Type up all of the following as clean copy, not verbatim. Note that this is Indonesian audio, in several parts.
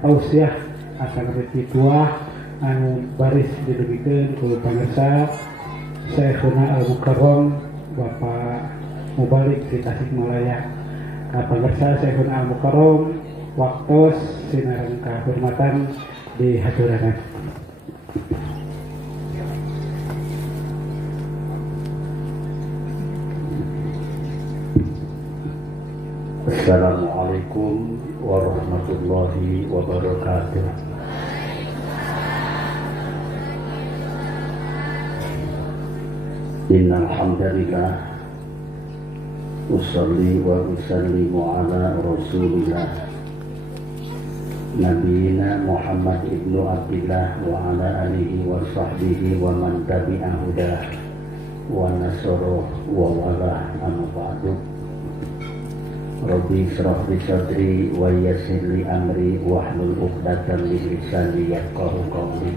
tausiah akan rituah anu baris didugikeun ku pamirsa Syekhuna Al-Mukarram Bapak Mubalik di Tasikmalaya. Ka pamirsa Syekhuna Al-Mukarram waktos sinaran kahormatan di haturanan. Assalamualaikum warahmatullahi wabarakatuh. Innal hamdalillah usolli wa usallimu ala rasulillah nabiyina Muhammad ibnu Abdillah wa ala alihi wa sahbihi wa man tabi'a hudah wa nasara wa wala amma ba'du. Rabbi shrah li sadri wa yassir li amri wahlul 'uqdatam min lisani yafqahu qawli.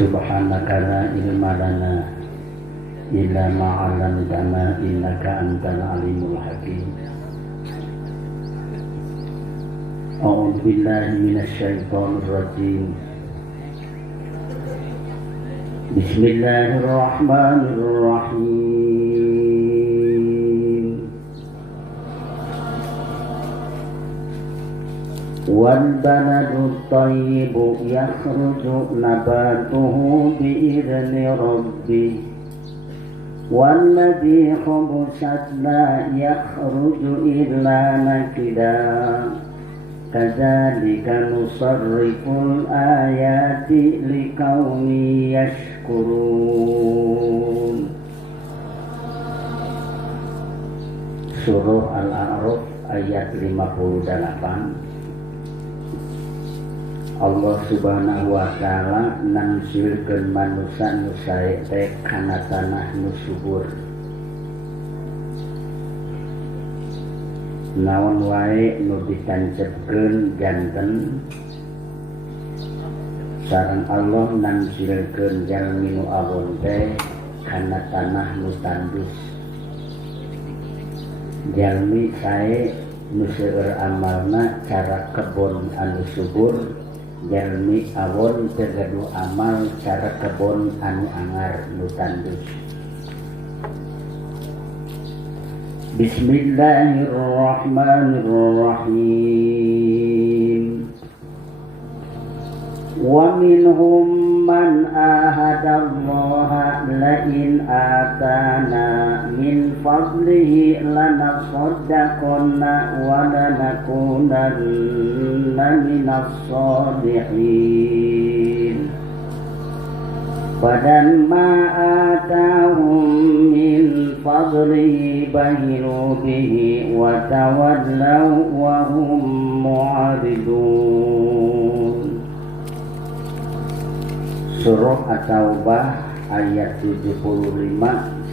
Subhanaka la ilma lana illa ma 'allamtana innaka antal alimul hakim. A'udzu billahi minasy syaithanir rajim. Bismillahirrahmanirrahim. والبلد الطيب يخرج نباته بإذن ربه والذي خبثت لا يخرج إلا نكدا كذلك نصرف الآيات لقوم يشكرون. Surah Al-A'raf ayat 58. Allah subhanahu wa ta'ala nansirkeun manusia nu sae teh kana tanah nu subur. Naon wae nu ditancepkeun janten sareng Allah nansirkeun jalmi nu awon teh kana tanah nu tandus. Jalmi sae nu seueur amalna cara kebon anu subur, jalmi awon tergaduh amal cara kebon anu angar nu tandus. Bismillahirrahmanirrahim. Wa minhum man ahadallaha la in atana min fadlihi lanasaddaqanna wa lanakunanna minas sholihin. Falamma atahum min fadlihi bahilu bihi wa tawallaw wa hum mu'ridun. Surah At-Taubah ayat 75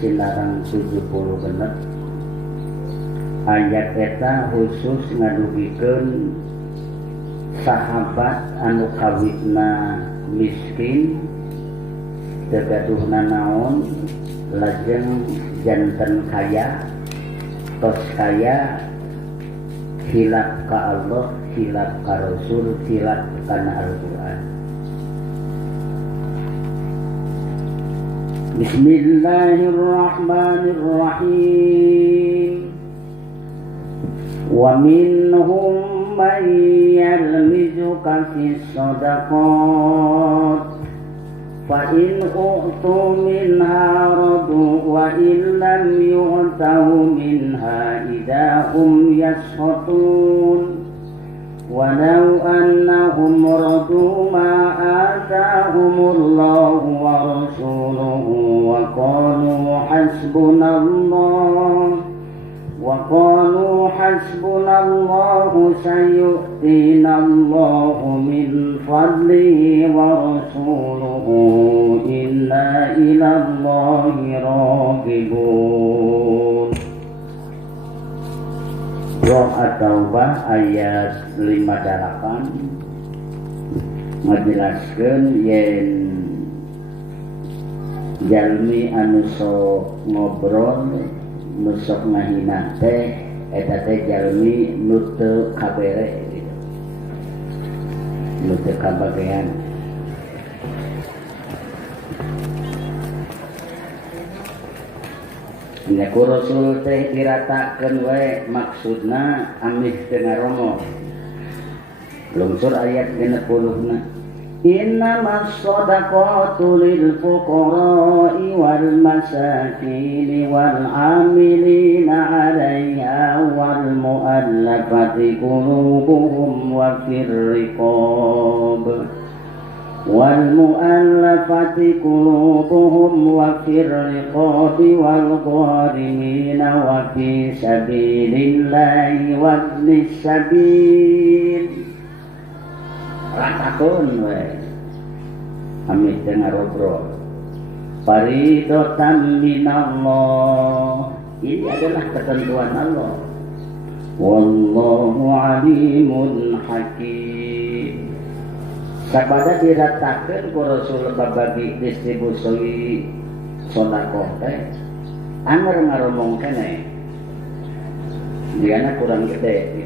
sinarang 70 genep. Ayat eta khusus ngadugikeun sahabat anu kawitna miskin tegaduhna naon lajeng janten kaya tos kaya hilap ka Allah, hilap ka Rasul, hilap kana Al-Qur'an. Bismillahirrahmanirrahim. Wa minhum man yalmizuka fis shadaqat fa in u'tu minha radu wa in lam yu'tahu minha idahum yaskhutun. Walau annahum radu ma atahumullahu wa rasuluhu wa qalu hasbunallahu sayu'tinallahu min fadlihi wa rasuluhu inna ilallahi raghibun. Surah At-Taubah ayat 58 ngajelaskeun yen jalmi anu sok ngobrol nu sok ngahina teh eta teh jalmi nu teu kabere gitu. nu teu kabagean. Nya ku Rasul teh diratakeun we maksudna amih teu ngaromo. Lungsur ayat 60-na. Innamas shadaqatu lil fuqara'i wal masakin wal 'amilina 'alayha wal mu'allafati qulubuhum wa fir riqab والمؤلفة قلوبهم وفي الرقاب والغارمين وفي سبيل الله وابن السبيل. Ratakeun we amit teu ngarobrol. Faridatan minallah, ini adalah ketentuan Allah. Wallahu alimun hakim. Sabada diratakeun ku Rasul babagi distribusi sedekah teh anger ngaromong keneh diana kurang gede.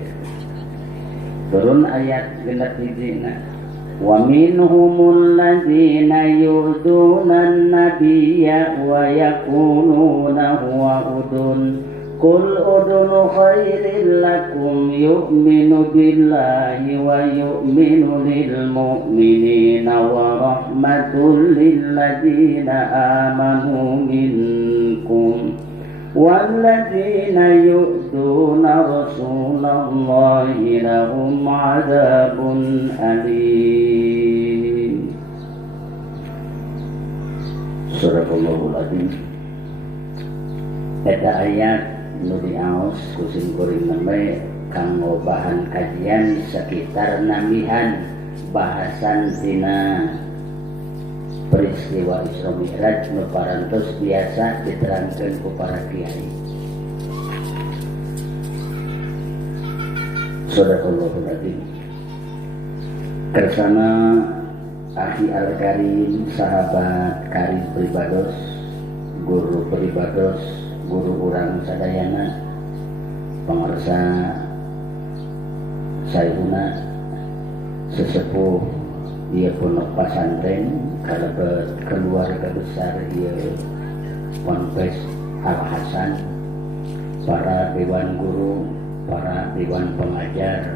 Turun ayat 61 wa minhumul ladzina yu'dunan nabiyya wa yaquluna huwa udun Qul udunu khairin lakum yu'minu billahi wa yu'minu lil mu'minina wa rahmatul lil ladzina amanu minkum walladzina yu'duna rasulallahi lahum 'adzabun alim. Surahul Azim. Eta ayat nu diaos kusim kuring neme kanggo bahan kajian sekitar namihan bahasan tina peristiwa Isra Mi'raj nu parantos biasa diterangkeun ku para kiai. Sadaqallahul Azim. Kersana Akhi Al-Karim, sahabat karim pribados, guru pribados, guru urang sadayana, pangarsa sayuna sesepuh ieu pondok pasantren kalebet keluarga besar ieu Ponpes Al Hasan, para dewan guru, para dewan pengajar,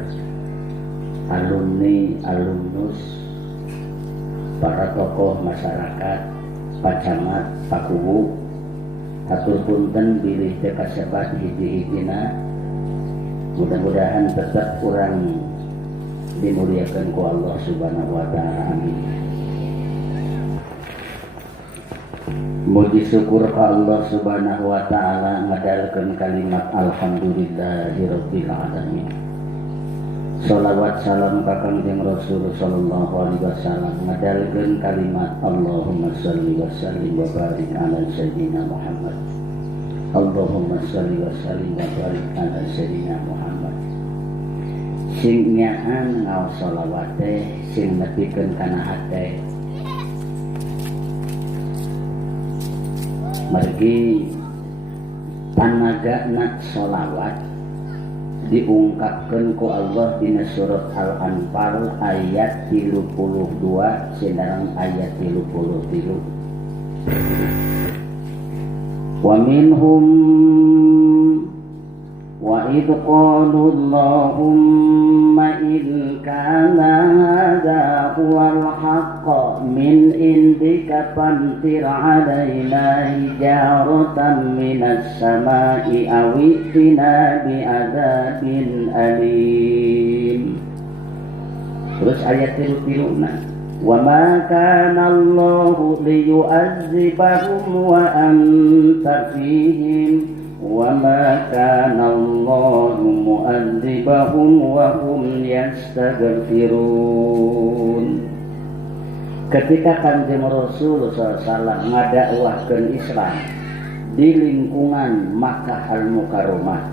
alumni, alumnus, para tokoh masyarakat, Pak Camat, Pak Kubu, atur punten bilih teu kasebat hiji-hijina. Mudah-mudahan tetap kurang dimuliakan ku Allah Subhanahu wa taala. Amin. Muji syukur ka Allah Subhanahu wa taala ngadalkeun kalimat alhamdulillahirabbil alamin. Shalawat salam ka Kangjeng Rasul sallallahu alaihi wasallam ngadalkeun kalimat Allahumma shalli wa sallim wa barik ala sayyidina Muhammad. Allahumma shalli wa sallim wa barik ala sayyidina Muhammad. Sing nyaan ngaos shalawat teh sing nepikeun kana hate. Margi panagana shalawat diungkapkan ku Allah di surat Al-Anfal ayat 32 sedang ayat 33. Wa minhum wa idh qalu Allahumma in kana hadha huwal haqq min indika famtir alaina hijaratan minas samai aw itina bi'adzabin alim. Terus ayat 33. Wa ma kana Allahu liyu'azzibahum wa anta fihim wa ma kana Allahu mu'adzibahum wa hum yastaghfirun. Ketika Kanjeng Rasul sallallahu ngadakwahkeun Islam di lingkungan Makkah Al-Mukarramah,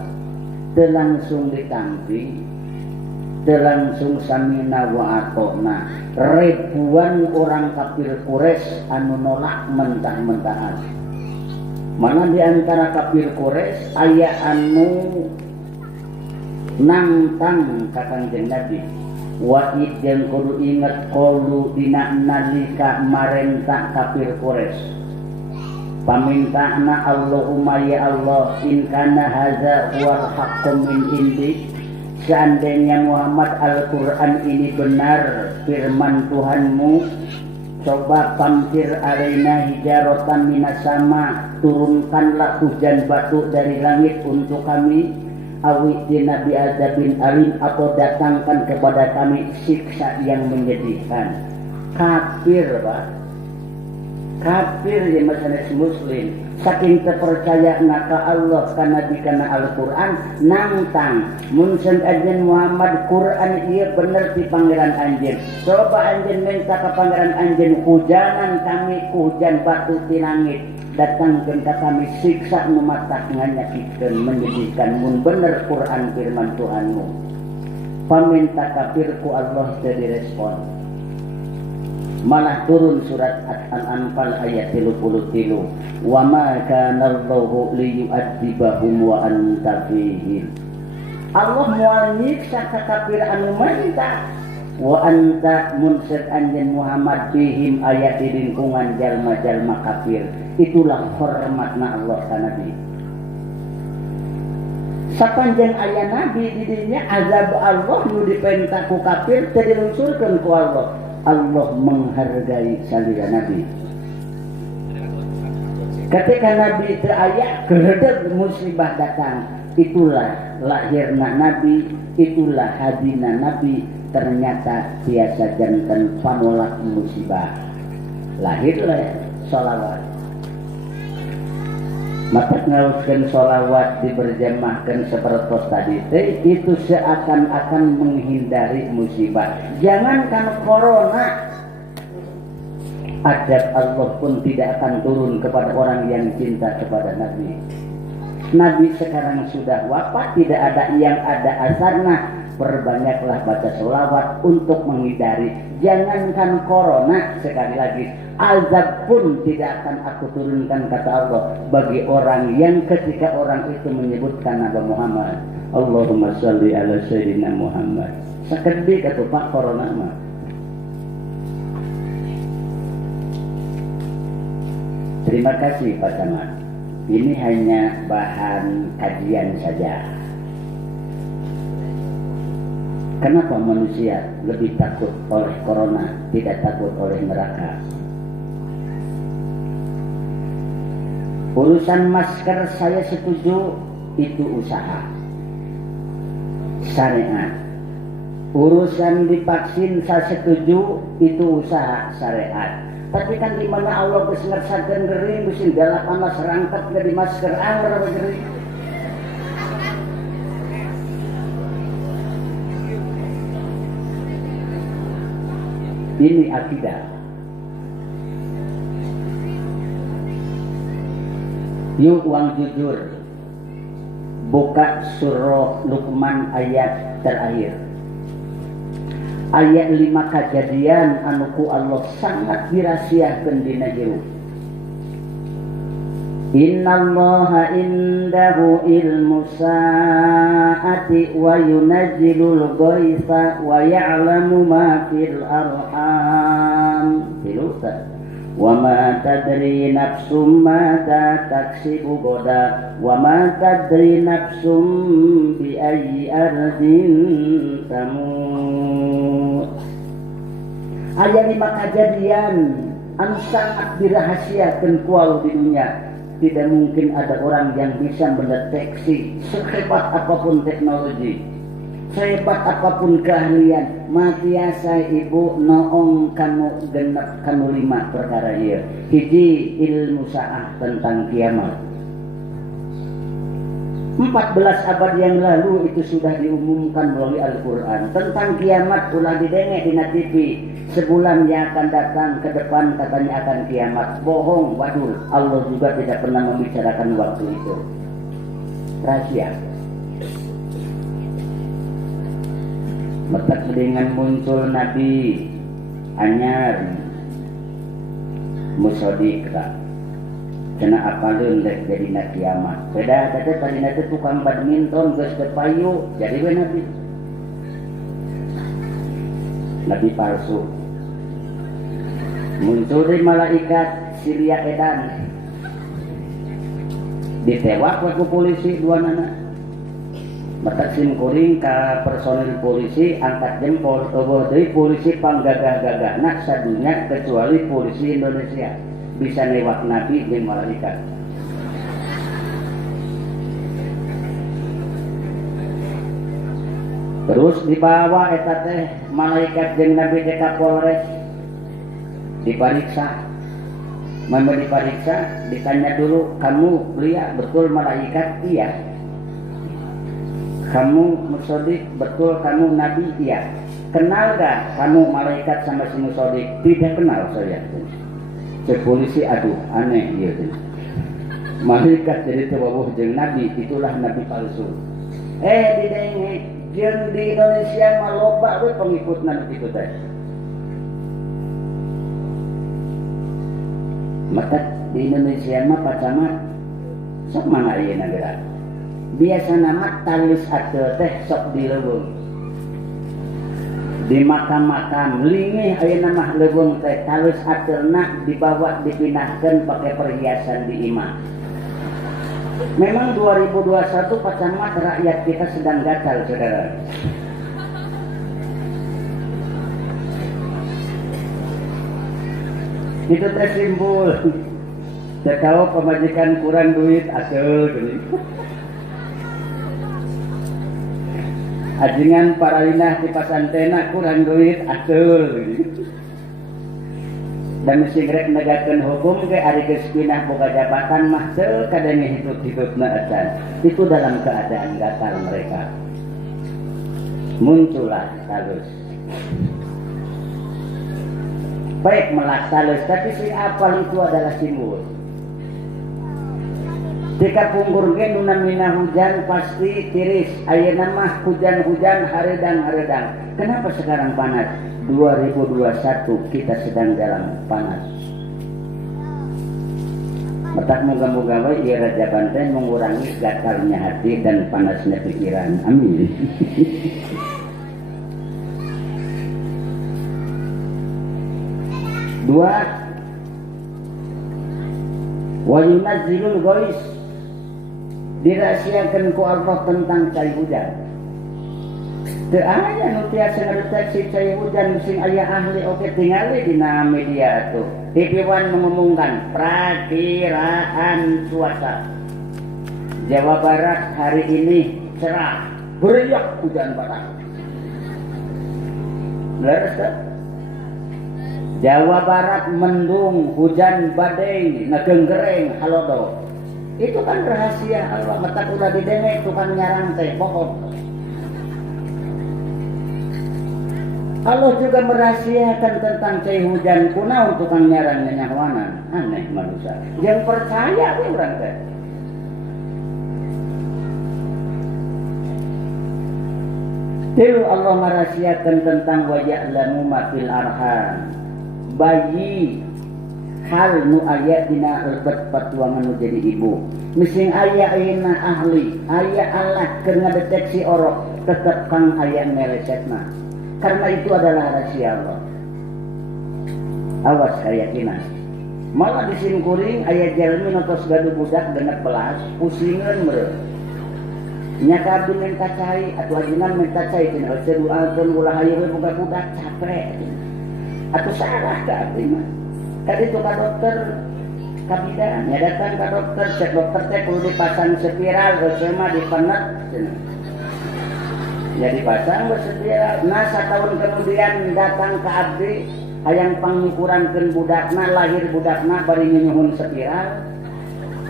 teu langsung ditampi, teu langsung samina wa atona. Ribuan orang kafir Quraisy anu nolak mentah-mentahan. Mana di antara kafir Quraisy aya anu nantang ka Kanjeng Nabi, wa jeung kudu inget qaulu dina nalika marenta kafir Quraisy pamintana Allahumma ya Allah in kana hadza huwal haqqu min indi seandainya Muhammad Al-Quran ini benar firman Tuhanmu coba pampir alaina hijaratan minas sama turunkanlah hujan batu dari langit untuk kami awitina bi azabin alim atau datangkan kepada kami siksa yang menyedihkan. Kafir Pak, kafir ya masalah muslim saking terpercaya naka Allah karena dikana Al-Quran nantang munsen anjen Muhammad Quran iya bener di pangeran anjen coba anjen minta ke pangeran anjen hujanan kami hujan batu di langit datangkan ke kami siksa mematah nganyakitkan menyedihkan mun bener Quran firman Tuhanmu paminta kafirku Allah jadi respon malah turun surat Al-Anfal ayat 33 wa ma kana Allahu liyu'adzibahum wa anta fihim Allah moal nyiksa ka kafir anu minta wa anta munsad anjeun Muhammad fihim ayat di lingkungan jalma-jalma kafir itulah hormatna Allah ka Nabi sapanjang aya Nabi di dinya azab Allah nu dipenta ku kafir teu dilungsurkeun ku Allah Allah menghargai salira Nabi. Ketika Nabi itu ayat keledek musibah datang, itulah lahirna Nabi, itulah hadina Nabi. Ternyata biasa jantan panolak musibah. Lahirlah sholawat. Maka ngaluskan sholawat diberjamahkan seperti tadi itu seakan-akan menghindari musibah. Jangankan corona, adab Allah pun tidak akan turun kepada orang yang cinta kepada Nabi. Nabi sekarang sudah wafat, tidak ada yang ada asarna. Perbanyaklah baca sholawat untuk menghindari. Jangankan corona, sekali lagi azab pun tidak akan aku turunkan kata Allah bagi orang yang ketika orang itu menyebutkan Nabi Muhammad Allahumma sholli ala sayyidina Muhammad sakedi kata Pak corona mah terima kasih Pak Camat ini hanya bahan kajian saja. Kenapa manusia lebih takut oleh corona, tidak takut oleh neraka? Urusan masker saya setuju, itu usaha syariat. Urusan divaksin saya setuju, itu usaha syariat. Tapi kan di mana Allah bersengersakan gering, musim galak panas rangkat ke di masker anggar gering. Ini akidah. Yuk uang jujur. Buka surah Luqman ayat terakhir. Ayat 5 kejadian anuku Allah sangat dirahasiakeun dina hirup. Innallaha indahu ilmu sa'ati wa yunazzilul ghaitha wa ya'lamu ma fil arham. Tilusan. Wa ma tadri nafsum madza taksibu goda wa ma tadri nafsum bi ayyi ardin tamut. Ayat 5 kejadian anu sangat dirahasiakeun ku Allah di dunia. Tidak mungkin ada orang yang bisa mendeteksi sehebat apapun teknologi, sehebat apapun keahlian. Matiasa ibu noong kanu genep kanu 5 perkara ieu. Hiji ilmu sa'ah tentang kiamat. 14 abad yang lalu itu sudah diumumkan melalui Al-Quran tentang kiamat. Ulah didenge dina TV. Sebulan yang akan datang ke depan katanya akan kiamat. Bohong, wadul. Allah juga tidak pernah membicarakan waktu itu. Rahasia. Metak dengan muncul Nabi anyar musodikra. Kena apalun dek jadi na kiamat. Beda tadi tadi nanti tukang badminton geus teu payu jadi we Nabi. nabi palsu. Muncul dari malaikat Syria edan, ditewak ku polisi dua nana. Mata sim kuring ka personil polisi angkat jempol eueuh deui polisi panggagah-gagahna sadunya kecuali polisi Indonesia bisa newak nabi jeung malaikat. Terus dibawa eta teh malaikat jeung nabi teh ka Polres dipariksa. Mama dipariksa, ditanya dulu, kamu pria betul malaikat? Iya. Kamu Musodik betul kamu nabi? Iya. Kenal gak kamu malaikat sama si Musodik? Tidak kenal saya. Cek polisi, aduh aneh gitu. Malaikat jadi tewawuh jeung nabi, itulah nabi palsu. Didenge jeung di Indonesia mah loba we pengikut nabi itu teh. Maka di Indonesia mah pacamat sok mana ieu nagara. Biasa nama talus atel teh sok dileuweung. Di makam-makam lingih ayeuna mah leuweung teh talus atelna dibawa dipindahkeun pakai perhiasan di imah. Memang 2021 pacamat rakyat kita sedang gatal, saudara. Itu teh simbol. Tertahu pemajikan kurang duit atuh geuning. Ajingan paralinah di pasantena kurang duit atuh geuning. Dan mesti rek negakeun hukum ge ari geus pindah boga jabatan mah teu kadenge hidup-hidupna acan. Itu dalam keadaan gatal mereka. Muncullah talus. Baik melak talus, tapi si apal itu adalah simbol. Jika punggur ge nu namina hujan pasti tiris. Ayeuna mah hujan-hujan hareudang-hareudang. Kenapa sekarang panas? 2021 kita sedang dalam panas. Matak moga-moga we ieu rajaban teh mengurangi gatalnya hati dan panasnya pikiran. Amin. Dua, wa yunazzilul ghais, dirahasiakeun ku Allah tentang cai hujan. Teu aya nu tiasa ngadeteksi cai hujan sing aya ahli oke tingali dina media atuh. TV1 mengumumkan perakiraan cuaca Jawa Barat hari ini cerah, beriak hujan badai. Leres teh? Jawa Barat mendung, hujan badai, ngegenggereng, halodo. Itu kan rahasia Allah. Matak ulah didenge tukang nyarang teh bohong. Allah juga merahasiakan tentang cai hujan kunaon tukang nyarang nyawanan. Aneh manusia. Yang percaya we urang teh. Tilu Allah merahasiakan tentang wa ya'lamu ma fil arham. Bayi hal nu aya dina lebet patuangan nu jadi ibu. Mising aya ayeuna ahli, aya Allah keur ngadeteksi orok, tetep kang aya melesetna. Karena itu adalah rahasia Allah. Awas keyakinan. Malah di simkuring aya jalmi notos gaduh budak 16 pusingeun meureun. Nya ka abdi minta cai atuh ajeunna minta cai cenah seduakeun ulah hayu boga budak capek. Atuh salah ka abdi mah. Kaditu ka dokter ka bidan nya datang ka dokter cek dokter teh kudu dipasang spiral geus mah dipenet cenah. Ya dipasang bersedia. Nah 1 tahun kemudian datang ke abdi hayang pangukurankeun budakna, lahir budakna bari nyuhun spiral.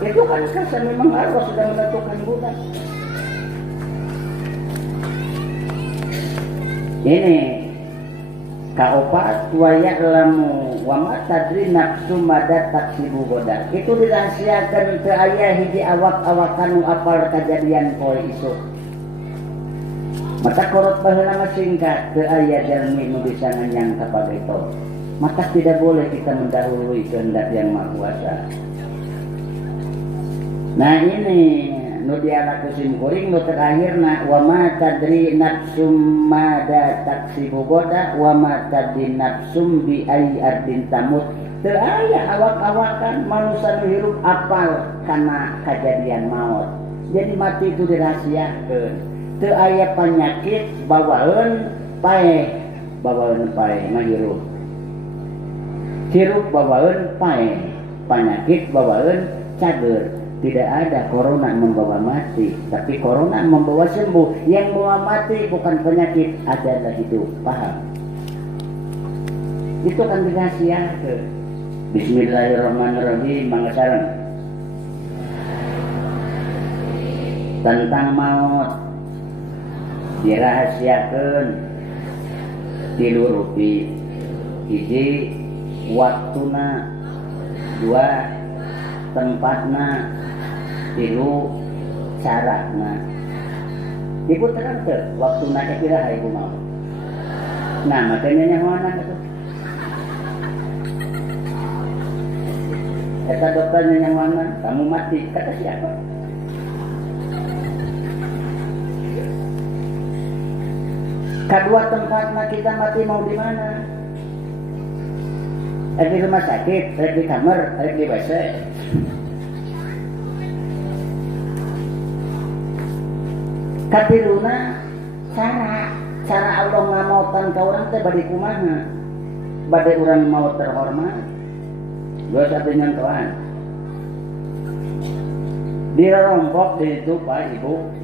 Itu kan kasa memang Allah sudah menentukan budak. Ini kaopat wa ya'lamu wa ma tadri nafsu mada taksibu goda. Itu dirahasiakeun teu aya hiji awak-awakan nu apal kajadian poe isuk. Mata korot baheula singkat teu aya jalmi nu bisa nganyang ka pagaito. Maka tidak boleh kita mendahului kehendak yang Maha Kuasa. Nah ini nu dianak sim kuring nu terakhirna wa ma tadri nafsum mada taksibu goda wa ma tadri nafsum bi ai ardin tamut. Teu aya awak-awakan manusia nu hirup apal kana kejadian maut. Jadi mati itu dirahasiakeun. Teu aya penyakit bawaeun pae ngahirup. Hirup bawaeun pae, penyakit bawaeun cager. Tidak ada corona membawa mati, tapi corona membawa sembuh. Yang membawa mati bukan penyakit, adalah hidup. Paham? Itu kan dirahasiakeun. Bismillahirrahmanirrahim. Mangga sareng. Tentang maut dirahasiakeun tilu rupi. Hiji waktuna, dua tempatna, tilu carana. Ibu terang teu waktuna teh kumaha ibu mau? Nah, makanya nyawana itu. Eta dokternya nyawana, kamu mati, kata siapa? Kedua tempatna kita mati mau di mana? Di rumah sakit, di kamar, di WC. Katiluna cara Allah ngamautan ka urang teh bade kumaha? Bade urang mau terhormat. Geus abdi nyantoan. Dirompok di itu Pak Ibu.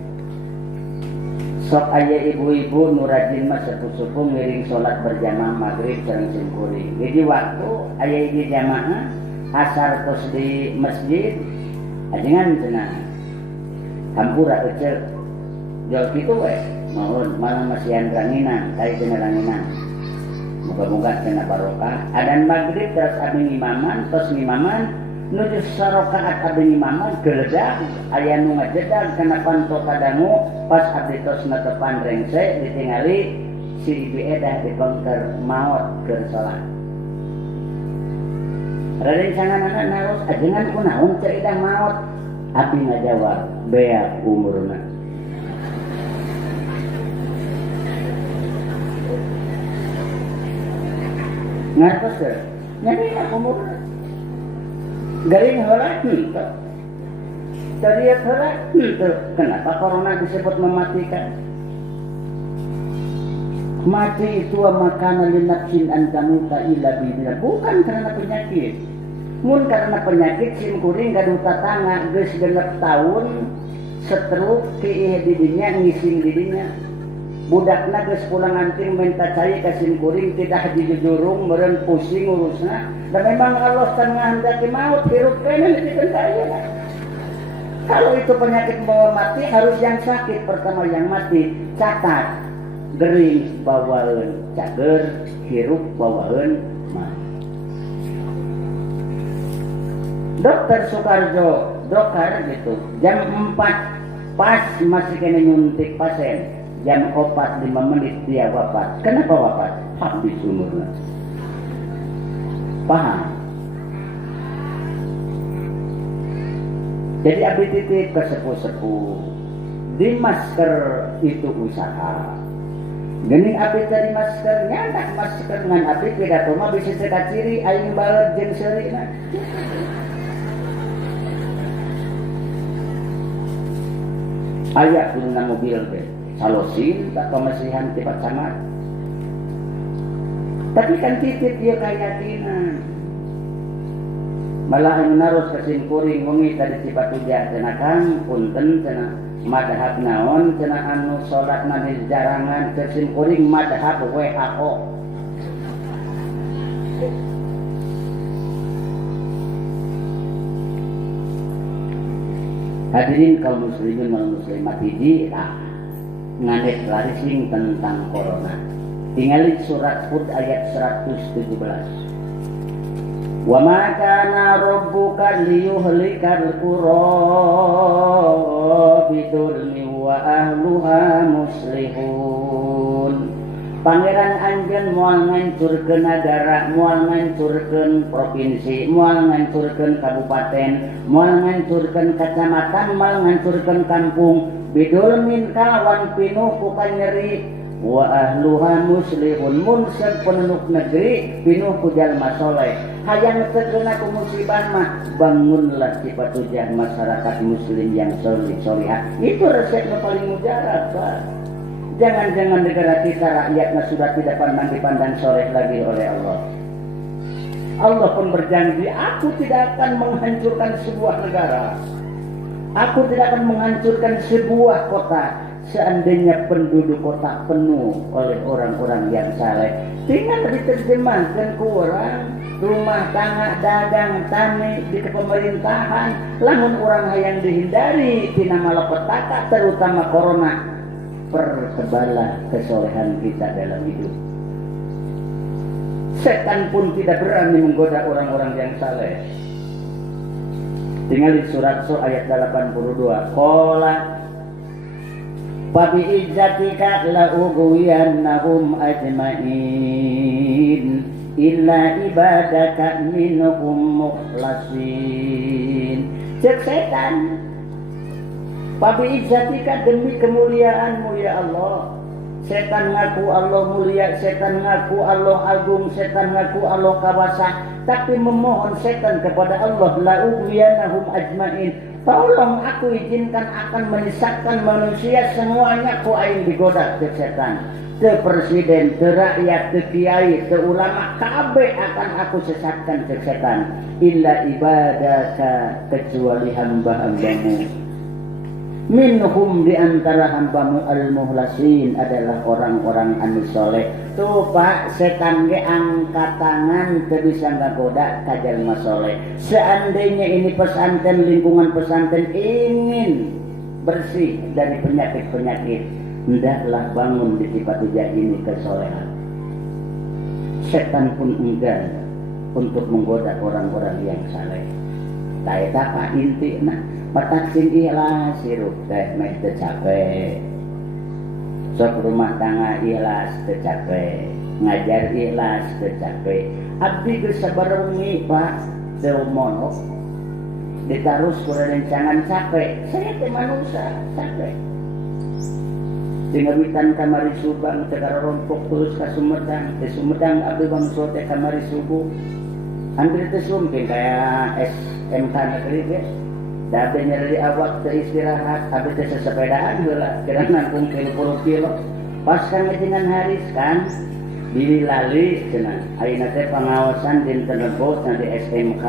Sok aya ibu-ibu nu rajin mah sepuh-sepuh ngiring salat berjamaah maghrib sareng simkuring. Jadi waktu aya di jamaah asar tos di masjid ajengan cenah. Hampura eceu. Jauh kitu we, mohon malah masihan ranginan, kai cenah ranginan. Moga-moga cenah barokah. Adan maghrib terus abdi ngimaman, tos ngimaman nuju sarakaat abdi ngimaman geledag aya nu ngajedag kana panto kadangu pas abdi tos netepan rengse ditingali si ibu edah dipengker maot keur salat. Raden sanganana naros ajengan kunaon ceu idah maot? Abdi ngajawab, beak umurna. Ngartos ke? Nyari umur garing heula henteu. Tariat heula henteu. Kenapa corona disebut mematikan? Mati itu makana linafsin antamuta illa bi'illah. Bukan karena penyakit. Mun karena penyakit sim kuring gaduh tatangga geus 6 tahun stroke ke didinya ngising didinya. Budakna geus pulang anting minta cai ka sim kuring tidak dijujurung meureun pusing urusna. Dan memang Allah ngandaki maut hirup kene dipikeun ka ayeuna. Kalau itu penyakit bawa mati harus yang sakit pertama yang mati. Catat gering bawaeun cager hirup bawaeun mati. Dokter Soekarjo dokter gitu jam 4 pas masih kena nyuntik pasien. Jam 4 5 menit dia wafat. Kenapa wafat? Habis umurnya. Paham? Jadi abdi titip ke sepuh-sepuh. Di masker itu usaha. Geuning abdi tadi masker nyandak masker ngan abdi pidato mah bisa cekat ciri aing baeud jeung seurina. Aya guna mobil teh. Salosin tak pemesihan tiba camat. Tapi kan titip dia keyakinan. Malah anu naros ka sim kuring wengi tadi tiba tuja cenah Kang punten cenah madhab naon cenah anu salatna di jarangan ke sim kuring madhab WHO. Hadirin kaum muslimin wal muslimat hiji nganet larising tentang corona. Tingali surat Hud ayat 117. Wa ma kana rabbuka liyuhlikal qura bidulmi wa ahluha muslihun. Pangeran Anjeun moal ngancurkeun nagara, moal ngancurkeun provinsi, moal ngancurkeun kabupaten, moal ngancurkeun kecamatan, moal ngancurkeun kampung. Bidul min kalawan pinuh ku kanyeri wa ahluha muslimun munsad penduduk negeri pinuh ku jalma soleh. Hayang terkena ku musibah mah bangunlah sifat masyarakat muslim yang solihah. Itu resep yang paling mujarab, Pak. Jangan-jangan negara kita rakyatnya sudah tidak pernah dipandang soleh lagi oleh Allah. Allah pun berjanji, aku tidak akan menghancurkan sebuah negara. Aku tidak akan menghancurkan sebuah kota seandainya penduduk kota penuh oleh orang-orang yang saleh. Tinggal diterjemahkan ke orang rumah tangga, dagang, tani di kepemerintahan. Lamun orang yang dihindari tina malapetaka terutama corona. Pertebalah kesolehan kita dalam hidup. Setan pun tidak berani menggoda orang-orang yang saleh. Tinggal di surat So ayat 82. Qala fa bi izzatika la ughwiyannahum ajmain illa ibadaka minhum mukhlasin. Cek setan, Pabi izzatika demi kemuliaanmu ya Allah. Setan ngaku Allah mulia, setan ngaku Allah agung, setan ngaku Allah kawasa, tapi memohon setan kepada Allah, la ughwiyanahum ajmain. Tolong aku izinkan akan menyesatkan manusia semuanya, ku aing digoda ke setan. Ke presiden, ke rakyat, ke kiai, ke ulama, kabeh akan aku sesatkan ke setan. Illa ibadaka, kecuali hamba-hambamu. Minhum diantara hambamu al-muhlasin adalah orang-orang anu soleh. Tuh Pak, setan ge angkat tangan teu bisa ngagoda ka jalma soleh. Seandainya ini pesantren, lingkungan pesantren ingin bersih dari penyakit-penyakit, hendaklah bangun di Cipatujah ini kesolehan. Setan pun enggan untuk menggoda orang-orang yang saleh. Taeta Pak intina pataksin ikhlas sirup teh meh teu capek. Sok rumah tangga ikhlas teu capek, ngajar ikhlas teu capek. Abdi geus sabarengi Pak teu monok. Ditarus ku rencangan capek. Saya teh manusia capek. Tingawitan kamari Subang teh rompok terus ka Sumedang, teh Sumedang abdi bangso teh kamari subuh. Ambil teh sumping kaya SMK negeri ge. Dabe nyeri awak teristirahat, abis teh sesepedaan heula, kira nangkung 30 kilo. Pas kan ngejengan haris kan, dilali cenah. Ayeuna teh pangawasan dinten Rebo di SMK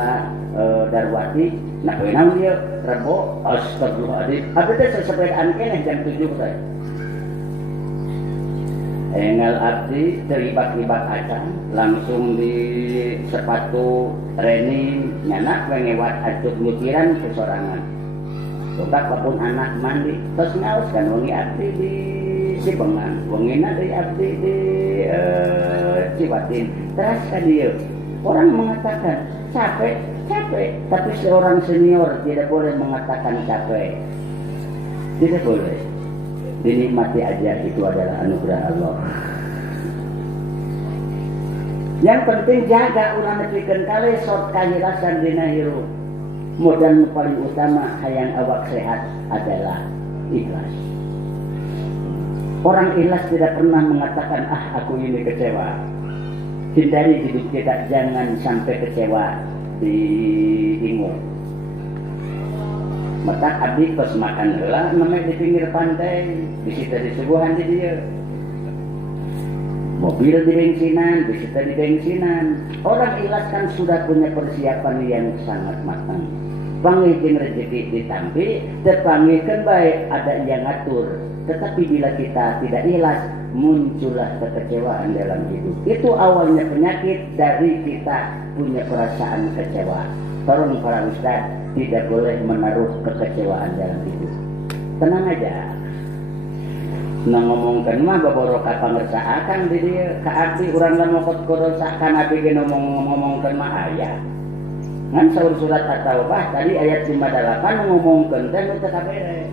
Darwati. Nah, naon ieu? Rebo, astagfirullahaladzim. Abis teh sesepedaan keneh jam 7 teh. Enggal abdi teribak-ibak acan, langsung di sepatu training nyanak ngewat acuk nyukiran kesorangan. Tukak papun anak mandi, terus ngaos kan wengi abdi di Sibengan, wengina dari abdi di Cibatin. Terus kan dia, orang mengatakan capek, tapi seorang senior tidak boleh mengatakan capek. Tidak boleh. Dinikmati aja, itu adalah anugerah Allah. Yang penting jaga ulah nepikeun kale sok kahilasan dina hirup. Modal paling utama hayang awak sehat adalah ikhlas. Orang ikhlas tidak pernah mengatakan aku ini kecewa. Hindari hidup kita jangan sampai kecewa diingung. Mata abdi pas makan heula namanya di pinggir pantai, bisa di subuhan di dia. Mobil di bensinan, bisa di bensinan. Orang ikhlas kan sudah punya persiapan yang sangat matang. Pangihkeun rezeki ditampi, tepangihkeun bae ada yang ngatur. Tetapi bila kita tidak ikhlas, muncullah kekecewaan dalam hidup. Itu awalnya penyakit dari kita punya perasaan kecewa. Tolong para ustaz, tidak boleh menaruh kekecewaan dalam hidup. Tenang aja. Nah ngomongkan mah baboro ka pangersa akang di dieu ka abdi urang lamun mokot kurosa kan abdi ge ngomongkeun mah aya. Ngan saur surat At-Taubah tadi ayat 58 ngomongkeun teh nu teu kabere.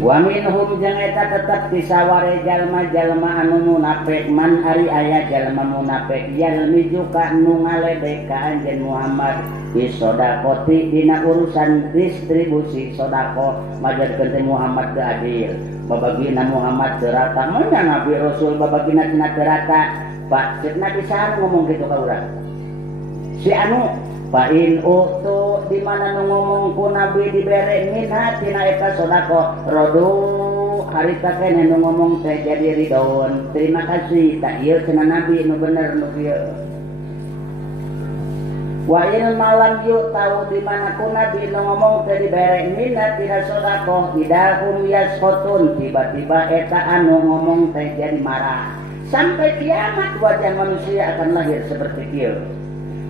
Wa minhum jeung eta tetep tisaware jalma-jalma anu munafik man ari aya jalma munafik yalmi juga nu ngaledek ka anjeun Muhammad di sodakoti dina urusan distribusi sodako majarkeun teh Muhammad teu adil babagina Muhammad teu rata mun Nabi Rasul babagina tina teu rata Pak cek Nabi saha ngomong kitu ka urang si anu Fa'in utu di mana nu ngomong ku Nabi dibere minha tina eta sodako rodu harita kene nu ngomong teh jadi ridon terima kasih tak ieu cenah Nabi nu bener nu kieu wa in malam yu tahu di mana ku Nabi nu ngomong teh dibere minha tina sodako idahum yaskotun tiba-tiba eta anu ngomong teh jadi marah sampai kiamat wajah manusia akan lahir seperti kieu.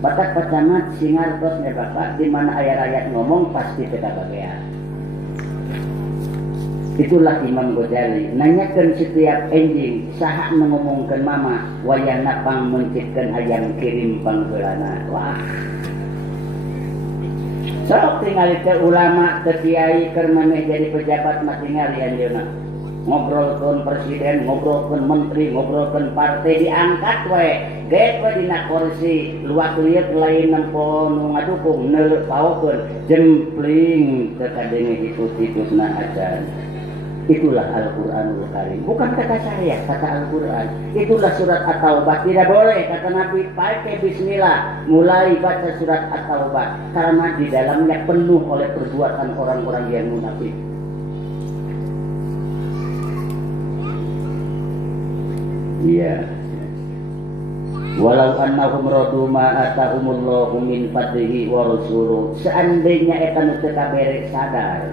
Batak pacamat singartosnya bapak di mana ayat rakyat ngomong pasti kita bagian. Itulah Imam Ghazali nanyakan setiap enjing saha ngomongkan mama wayahna pang mencipkan hayang kirim panggeulana. Wah. Sok tingali teh ulama teh kiai keur maneh jadi pejabat mah tingali anjeunna. Ngobrolkeun presiden, ngobrolkeun menteri, ngobrolkeun partai diangkat we. Get we dina kursi luak lieu lain nempo nu ngadukung neuleuk paokeun jempling teu kadenge hitut-hitutna acan. Itulah Al-Qur'anul Karim. Bukan kata saya, kata Al-Qur'an. Itulah surat At-Taubah. Tidak boleh kata Nabi pakai bismillah mulai baca surat At-Taubah karena di dalamnya penuh oleh perbuatan orang-orang yang munafik. Iya. Walau annahum radu ma atahumullahu min fadlihi wa rasuluh. Seandainya eta nu teu kabere sadar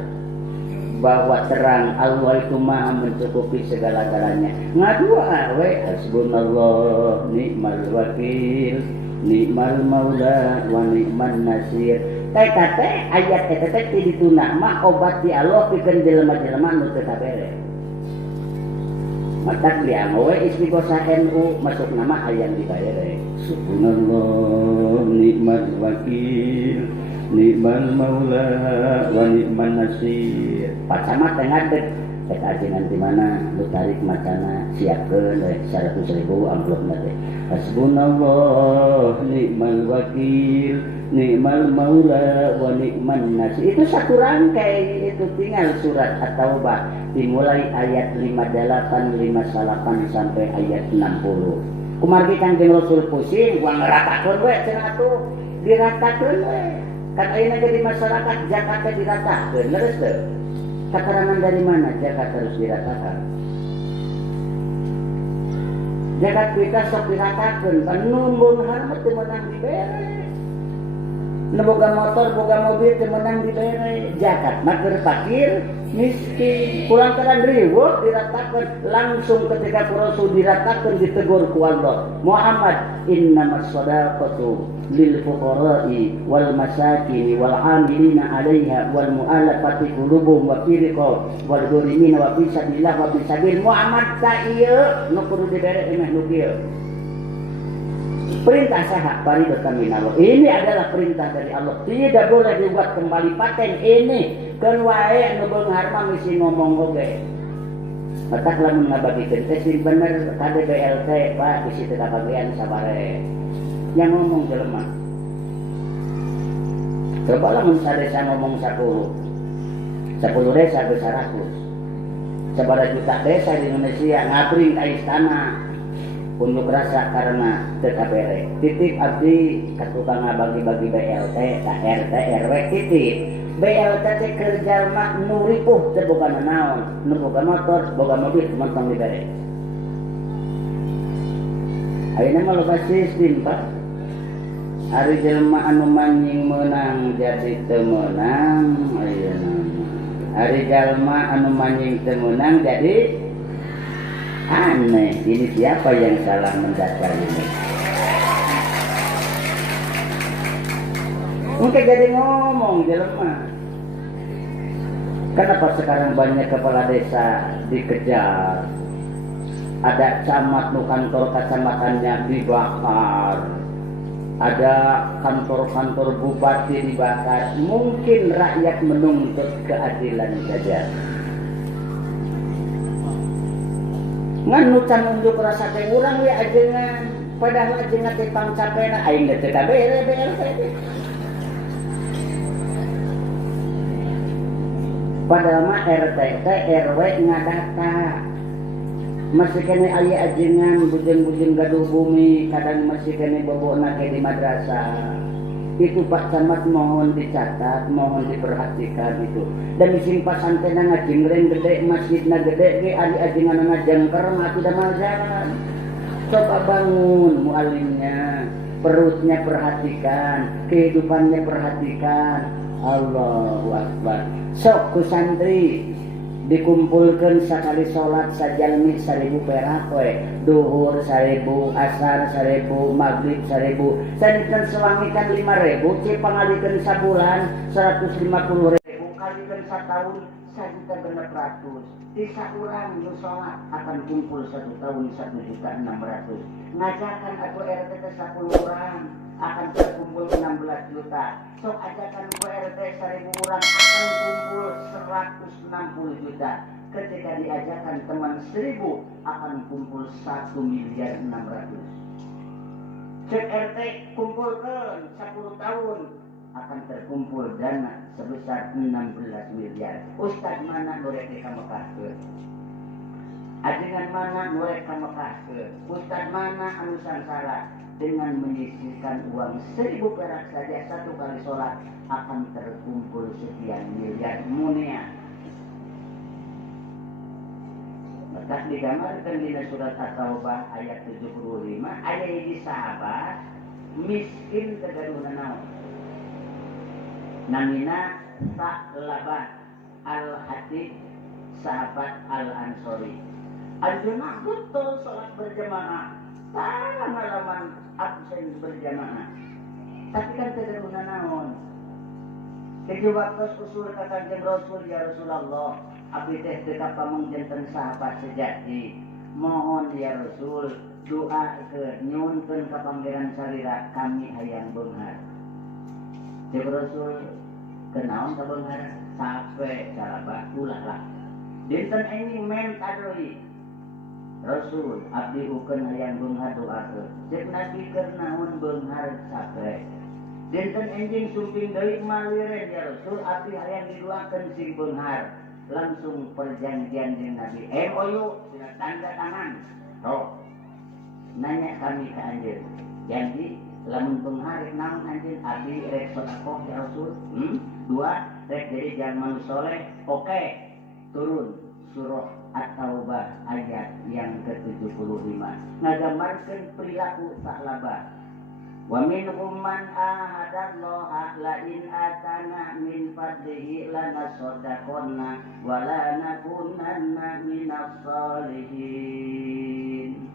bahwa terang Allah itu Maha mencukupi segala-galanya. Ngadua we hasbunallah ni'mal wakil ni'mal maula wa ni'man nasir. Eta teh ayat eta teh dituna mah obat di Allah pikeun jelema-jelema nu teu kabere. Matak dia we istighosah NU masuk nama hayang dibayar. Subhanallah nikmat wakil nikmal maula wa ni'man nasir. Pacamat teh ngadeg teh ajengan di mana lu tarik macana siapkeun we 100.000 amplopna teh. Hasbunallah nikmal wakil ni'mal maula wa ni'man nasir. Itu satu rangkai itu tinggal surat At-Taubah dimulai ayat 58 58 sampai ayat 60. Kumargi Kangjeng Rasul pusing gua ngeratakeun we cenah atuh diratakeun we. Kan ayeuna jadi masyarakat zakat teh diratakeun leres teu. Keterangan dari mana zakat harus diratakan? Zakat kita sok diratakeun kan numbun hareup teu meunang dibere. Nu boga motor, boga mobil teu meunang dibere. Zakat mah keur fakir, miskin. Kulantaran riweuh diratakeun langsung ketika Rasul diratakeun ditegur ku Allah. Muhammad innamas shadaqatu lil fuqara'i wal masakin wal 'amilina 'alaiha wal mu'allafati qulubuhum wa fi riqab wal gharimin wa fi sabilillah wa fi sabil Muhammad ka ieu nu kudu dibere emeh nu kieu. Perintah saha fariidatan min Allah. Ini adalah perintah dari Allah. Tidak boleh dibuat kembali paten ini. Keun wae anu beunghar mah misi ngomong oge. Matak lamun ngabagikeun teh sing bener kade BLT Pak bisi teu kabagian sabare. Yang ngomong jelema. Coba lamun sadesa ngomong 10 desa geus 100. Sabaraha juta desa di Indonesia ngabring ka istana. Unjuk rasa karena teu kabere. Titip abdi ka tukang ngabagi-bagi BLT, ka RT, RW titip. BLT teh keur jalma nu ripuh teu boga naon, nu boga motor, boga mobil mentong dibere. Ayeuna mah loba sistem, Pak. Ari jelma anu manjing meunang jadi teu meunang, ayeuna mah. Ari jalma anu manjing teu meunang jadi aneh. Ini siapa yang salah mendasar ini? Mungkin jadi ngomong jelema. Kenapa sekarang banyak kepala desa dikejar? Ada camat nu kantor kecamatannya dibakar. Ada kantor-kantor bupati dibakar. Mungkin rakyat menuntut keadilan saja. ngan nu can unjuk rasa teh urang we ajengan padahal ajengan teh pangcapena aing teh kabere padahal mah RT teh RW ngadata masih kene aya ajengan bujeng-bujeng gaduh bumi kadang masih kene bobona ke di madrasah itu Pak Camat mohon dicatat, mohon diperhatikan itu. Dan ising pasantena ngajingreng gede, masjidna gede, ge ali ajenganna jengker mati damal jalan. Coba bangun mualimnya, perutnya perhatikan, kehidupannya perhatikan. Allahu Akbar. Sok ku santri dikumpulkan sekali sholat sajalmi 1000 perak we duhur 1000 asar 1000 maghrib 1000 saniten selamikan 5000 ci pangalikeun sabulan 150.000 kalikan satahun 1.600.000 di saurang nu sholat akan kumpul 1 tahun 1.600.000 ngajakan aku RT 10 orang akan terkumpul 16 juta sok ajakan ku RT 1000 orang akan kumpul 160 juta ketika diajakan teman 1000 akan kumpul 1.600.000 cek RT kumpulkan 10 tahun akan terkumpul dana sebesar 16 miliar Ustaz mana norek ka Mekah ajengan mana norek ka Mekah Ustaz mana anu sangsara dengan menyisihkan uang 1000 perak saja satu kali sholat akan terkumpul sekian miliar munia. Maka digambarkan di surat At-Taubah ayat 75 ayat di sahabat miskin kegaduhan naon namina Sa'labah al-Hatib sahabat al-Ansori anjeunna betul sholat berjamaah tangan halaman absen berjamaah tapi kan kegaduhan naon keju waktu usul ka Kanjeng Rasul ya Rasulullah abdi teh teu kapamengjanten sahabat sejati mohon ya Rasul doa ke nyuhunkeun ka Pangeran Sarira kami hayang beunghar Cek Rasul kenaon ka beunghar sape salabah ulah lah dinten ini men tadeui Rasul abdi ukeun hayang beunghar doakeun cek Nabi keur naon beunghar sape dinten enjing sumping deui maliren ya Rasul abdi hayang diduakeun sing beunghar langsung perjanjian dengan Nabi MOU sudah tanda tangan toh nanya kami ke anjeun janji lamun beunghar naon anjeun abdi rek sedekah ya Rasul 2 rek jadi jaman soleh oke turun surah At-Taubah ayat yang ke-75 ngagambarkeun perilaku Sa'labah wa minhum man ahadallaha la in atana min fadlihi lanasaddaqanna wa lanakunanna minas sholihin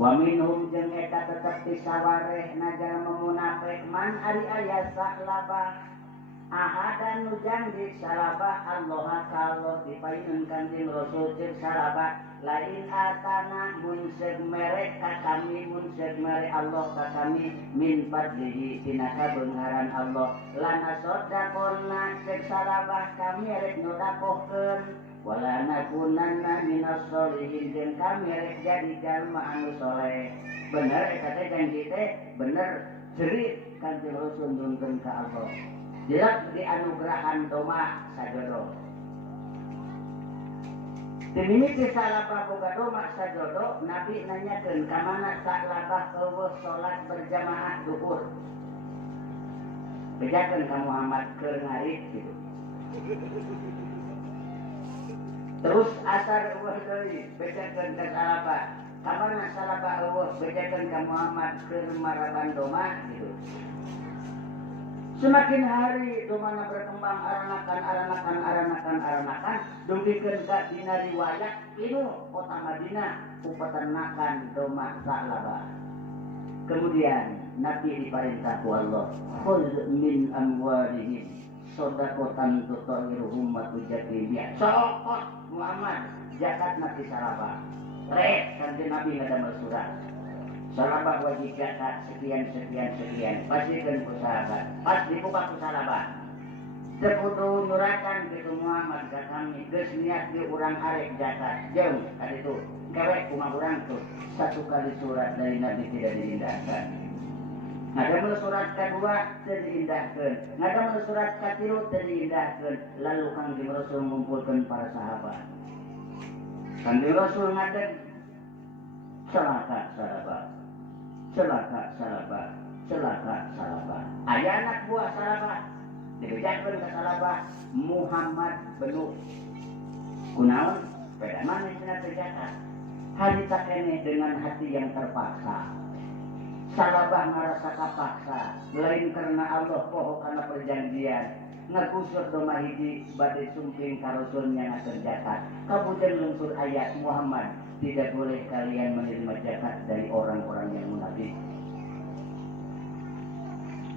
wa minhum jeung eta tetep disawareh najana munafik man ari aya Sa'labah ahadan nu janji salabah Allah kalau dipainun Kanjeng Rasul cek salabah lain atana mun segmerek ka kami mun segmerek Allah ka kami min fadlihi tina kabeungaran Allah lana sodaqonna cek salabah kami rek nyodakohkeun wala nakunanna minas sholihin jeung kami rek jadi jalma anu soleh bener eta teh janji teh bener cerit Kanjeng Rasul nuntun ka Allah jelas di anugrahan doma sajodo dimimiti salabah boga doma sajodo Nabi nanyakeun ka mana salabah eueuh salat berjamaah duhur bejakeun ka Muhammad keur ngarit gitu terus asar eueuh deui bejakeun ka salabah ka mana salabah eueuh bejakeun ka Muhammad keur maraban doma gitu. Semakin hari domana berkembang aranakan dugikeun ka dina riwayat inu kota Madinah ku peternakan doma Sa'labah. Kemudian Nabi diperintah ku Allah khudz min amwalihim shadaqatan tutahhiruhum wa tuzakkihim sokot Muhammad zakat Nabi Sa'labah rek kanjeng Nabi ngadamel surat salabah wajib zakat sekian pastikan ku sahabat pas dibuka ku salabah Seputu nyuratan gitu Muhammad ka kami geus niat di urang arek zakat jauh kali itu kewek kumah urang tuh satu kali surat dari Nabi tidak diindahkan. Ngadameun surat kedua teu diindahkeun, ngadameun surat katilu teu diindahkeun. Lalu Kangjeng Rasul ngumpulkeun para sahabat. Kangjeng Rasul ngadeg celaka salabah. Celaka salabah, celaka salabah. Aya anak buah salabah dibejakeun ka salabah Muhammad benu kunaon peda mana cenah terjaga. Harita keneh dengan hati yang terpaksa. Salabah merasa kapaksa, lain karena Allah poho karena perjanjian. Ngagusur doma hiji badai sumping karusun yang akan zakat. Kabujang lungsur ayat Muhammad, tidak boleh kalian menerima zakat dari orang-orang yang munafik.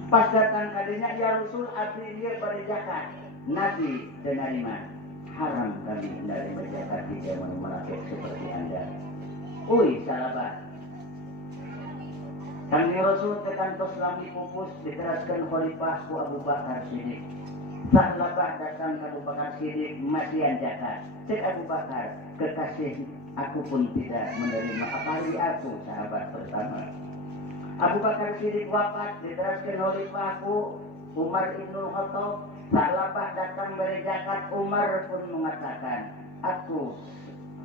Pas datang kadinya ya Rasul abdi dia bari zakat. Nabi dan nerima. Haram kami menerima zakat di zaman munafik seperti Anda. Ui salabah. Kangjeng Rasul kekantos lami pupus diteraskan khalifah ku Abu Bakar Siddiq. Salabah datang ke Abu Bakar Siddiq masihan zakat. Cek Abu Bakar, kekasih aku pun tidak menerima. Apalagi aku sahabat pertama. Abu Bakar Siddiq wafat diteraskan khalifah ku Umar Ibnul Khattab. Salabah datang beri zakat. Umar pun mengatakan, aku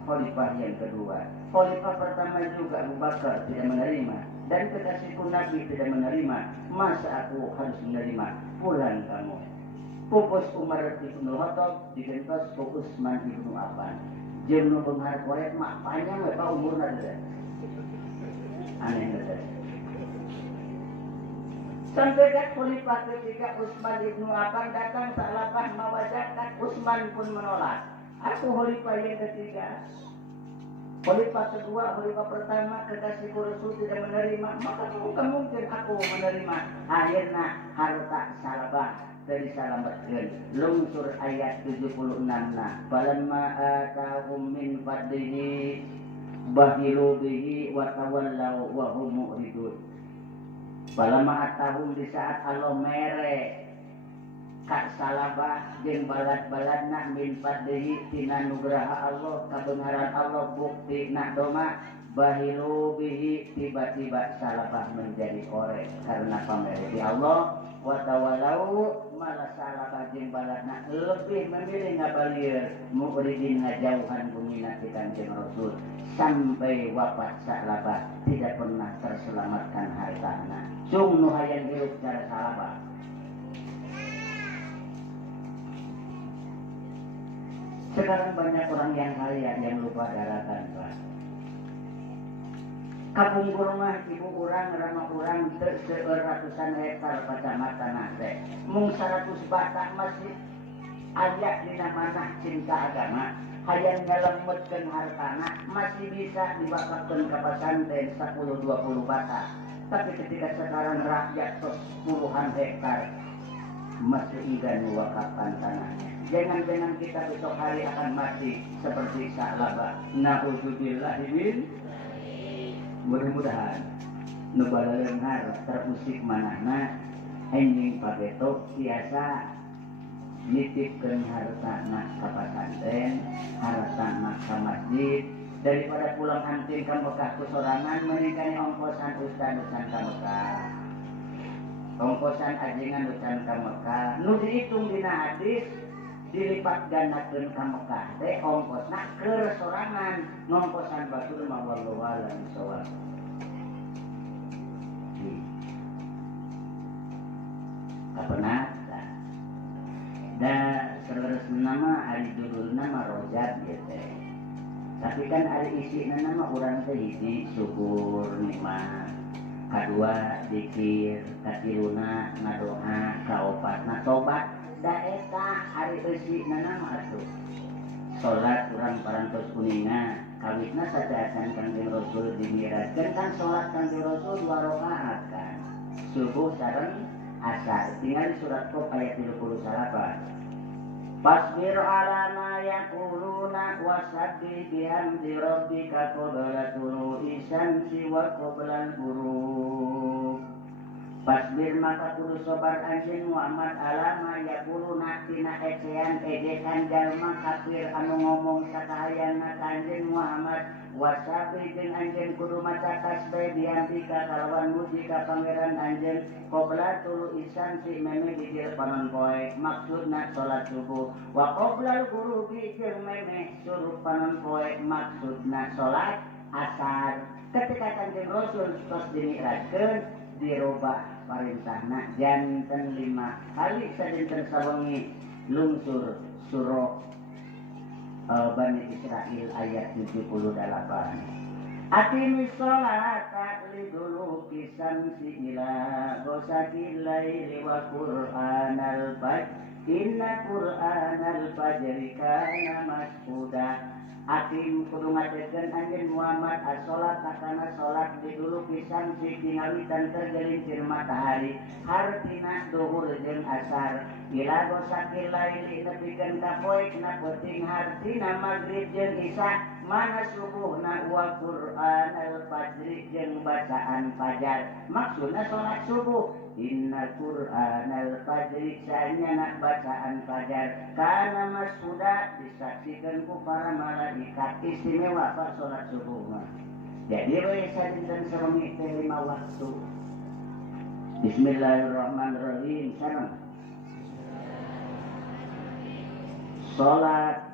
khalifah yang kedua. Khalifah pertama juga Abu Bakar tidak menerima. Dan kekasihku Nabi tidak menerima. Masa aku harus menerima? Pulang kamu. Pupus Umar Ibn Khattab digentos ke Utsman Ibn Affan. Jeung beunghar koret mak panjang we ka umurna teh. Aneh teh. Sampai dak khalifah ketiga Utsman Ibn Affan datang salabah mawa zakat. Utsman pun menolak. Aku khalifah yang ketiga. Khalifah kedua, khalifah pertama, kekasih Rasul tidak menerima, maka mungkin aku menerima. Akhirnya harta salabah dari salamatkeun. Lungsur ayat 76 nah. Falamma atahum min fadlihi bahilu bihi wa tawallaw wa hum mu'ridun. Falamma atahum di saat Allah mere kak salabah jeung balad-baladna min fadlihi tina nugraha Allah kabenaran Allah bukti nak doma bahilu bihi tiba-tiba salabah menjadi korek karena pamere di Allah wa tawalau malah salabah jeung baladna lebih memilih ngabalieur muridin ngajauhan bumina ti Kanjeng Rasul sampai wafat salabah tidak pernah terselamatkan hartana sung nu hayang hirup cara salabah. Sekarang banyak orang yang kaya yang lupa daratan, Pak. Kampung rumah ibu urang, ramah urang, ratusan hektar kacamata nase. Mung 100 batak masih ayat dina manah cinta agama. Hayang ngalemutkeun hartana masih bisa dibakapkeun ka pasantren 10-20 batak. Tapi ketika sekarang rakyat tos puluhan hektar masih enggan mewakafkan tanahnya. Jangan-jangan kita besok hari akan mati seperti salabah. Na'udzubillah min. Mudah-mudahan nu balaleunghar terusik manahna enjing pageto biasa nitipkeun hartana ka pasantren, hartana ka masjid daripada pulang antin ka Mekah ku sorangan mending ongkosan ustad-ustad ka Mekah. Ongkosan ajengan ucan ka Mekah nu dihitung dina hadis dilipat gandakeun ka Mekah teh ongkosna keur sorangan ngongkosan batur mah wallahu a'lam bishawab. Kapenat da seleresna mah ari judulna mah Rojab ieu teh. Tapi kan ari isina mah urang teh hiji syukur nikmat, kadua zikir, katiluna ngadoa, kaopatna tobat. Da eta ari eusina mah atuh. Salat urang parantos kuninga, kawitna sadayaan Kanjeng Rasul dimiraskeun kan salat Kanjeng Rasul 2 rakaat kan. Subuh sareng asar. Tinggal surat Qaf ayat 39. Fasbir ala ma yaquluna wasabbih bihamdi rabbika qabla tulu'i syamsi wa qabla al-ghurub. Pasbir maka kudu sobar anjeun Muhammad alama yaquluna tina ecean ejekan jalma kafir anu ngomong sakahayana ka anjeun Muhammad wasabi jeung anjeun kudu maca tasbih diampika kalawan muji ka pangeran anjeun qabla tulu isan si meme dijil panon poe maksudna salat subuh wa qabla ghurubi jeung meme suruh panon poe maksudna salat asar ketika kanjeng Rasul tos dimi'rajkeun dirobah parentahna janten 5 kali sadinten sawengi lungsur surah Bani Israil ayat 78. Atimis sholata liduluki samsi ila ghosakil laili wa qur'anal fajr inna qur'anal fajri kana mas'uda. Akim kudu ngajekeun anjeun Muhammad as-sholat kana sholat di dulu pisan si tingawitan tergelincir matahari hartina duhur jeung asar ila ghosakil laili nepikeun ka poe kana penting hartina magrib jeung isya mana subuhna wa Qur'an al-fajri jeung bacaan fajar maksudna sholat subuh inna Qur'an al-fajri sanyana bacaan fajar kana masuda disaksikan ku para malaikat istimewa pas sholat subuh mah jadi we sadinten sawengi teh 5 waktu. Bismillahirrahmanirrahim. Sareng sholat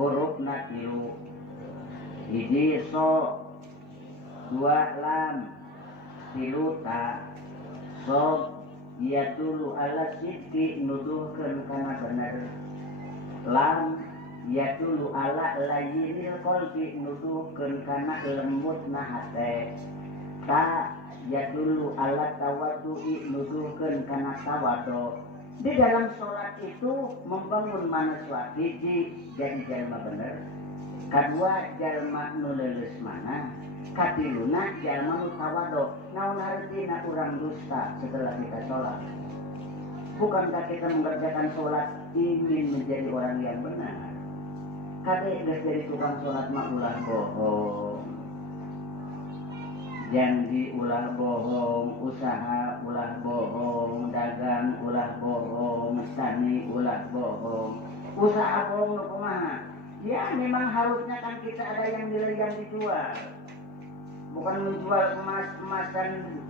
hurufna 3 hiji so 2 lam 3 ta so ya dulu ala sidki nuduhkeun kana bener lam ya dulu ala layyinil qalbi nuduhkeun kana lembutna hate ta ya dulu ala tawaddu'i nuduhkeun kana tawadhu. Di dalam sholat itu membangun manusia hiji jadi jalma bener kedua jalma nu leuleus mana katiluna jalma nu tawadhu. Naon artina urang dusta setelah kita sholat? Bukankah kita mengerjakan sholat ingin menjadi orang yang benar? Kade geus jadi tukang sholat mah ulah bohong, janji ulah bohong, usaha ulah bohong, dagang ulah bohong, tani ulah bohong. Usaha bohong nu kumaha? Ya memang harusnya kan kita ada yang nilai yang dijual. Bukan menjual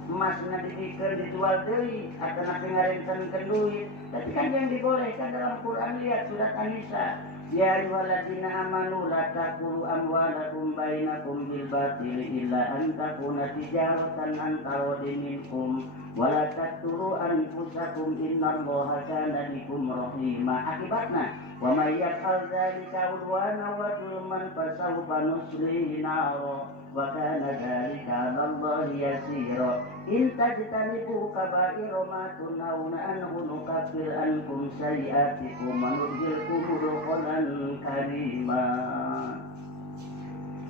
emasnya dipikir dijual deui atau ngaringkeun duit. Tapi kan yang dibolehkan dalam Quran lihat surat An-Nisa. Ya ayyuhalladzina amanu la taqulu amwalakum bainakum bil batili illa an takuna tijaratan an taradin minkum wa la taqtulu anfusakum innallaha kana bikum rahima. Akibatna wa may yaf'al dzalika udwana wa zulman fasawfa nuslihi nara wa kana dzalika 'alallahi yasira. In tajtanibu kaba'ira ma tunhauna anhu nukaffir ankum sayyi'atikum wa nudkhilkum mudkhalan karima.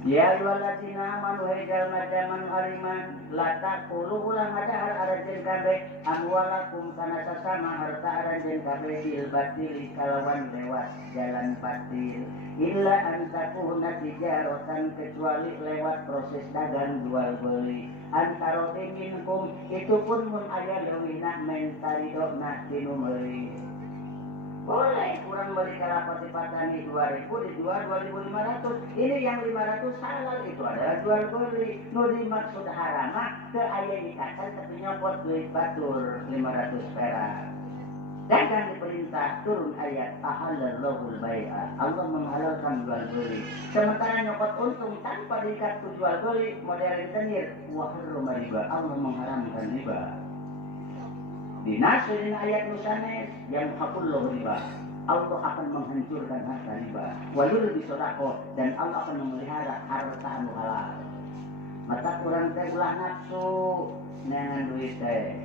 Ya ayyuhalladzina amanu jalma jaman aliman la taqulu ulang ada arajeun kabeh amwalakum kana sasama harta arajeun kabeh bil batil kalawan lewat jalan batil illa an takuna tijaratan kecuali lewat proses dagang jual beli antara minkum itu pun mun aya leuwihna mentaridona tinu meuli. Boleh kurang beli kelapa di Patani 2.000 dijual 2.500. Ini yang 500 halal itu adalah jual beli. Nu dimaksud haram teu aya dikatakan tapi nyopot duit batur 500 perak. Dagang diperintah turun ayat ahalallahul bai'a. Allah menghalalkan jual beli. Sementara nyopot untung tanpa diikat jual beli modern tenir wa harrama riba. Allah mengharamkan riba. Di nasirin ayat nusanes yang hakullah riba, Allah akan menghancurkan harta riba. Walul bisodakoh dan Allah akan memelihara harta anu halal. Mata kurang teh ulah nafsu dengan duit teh.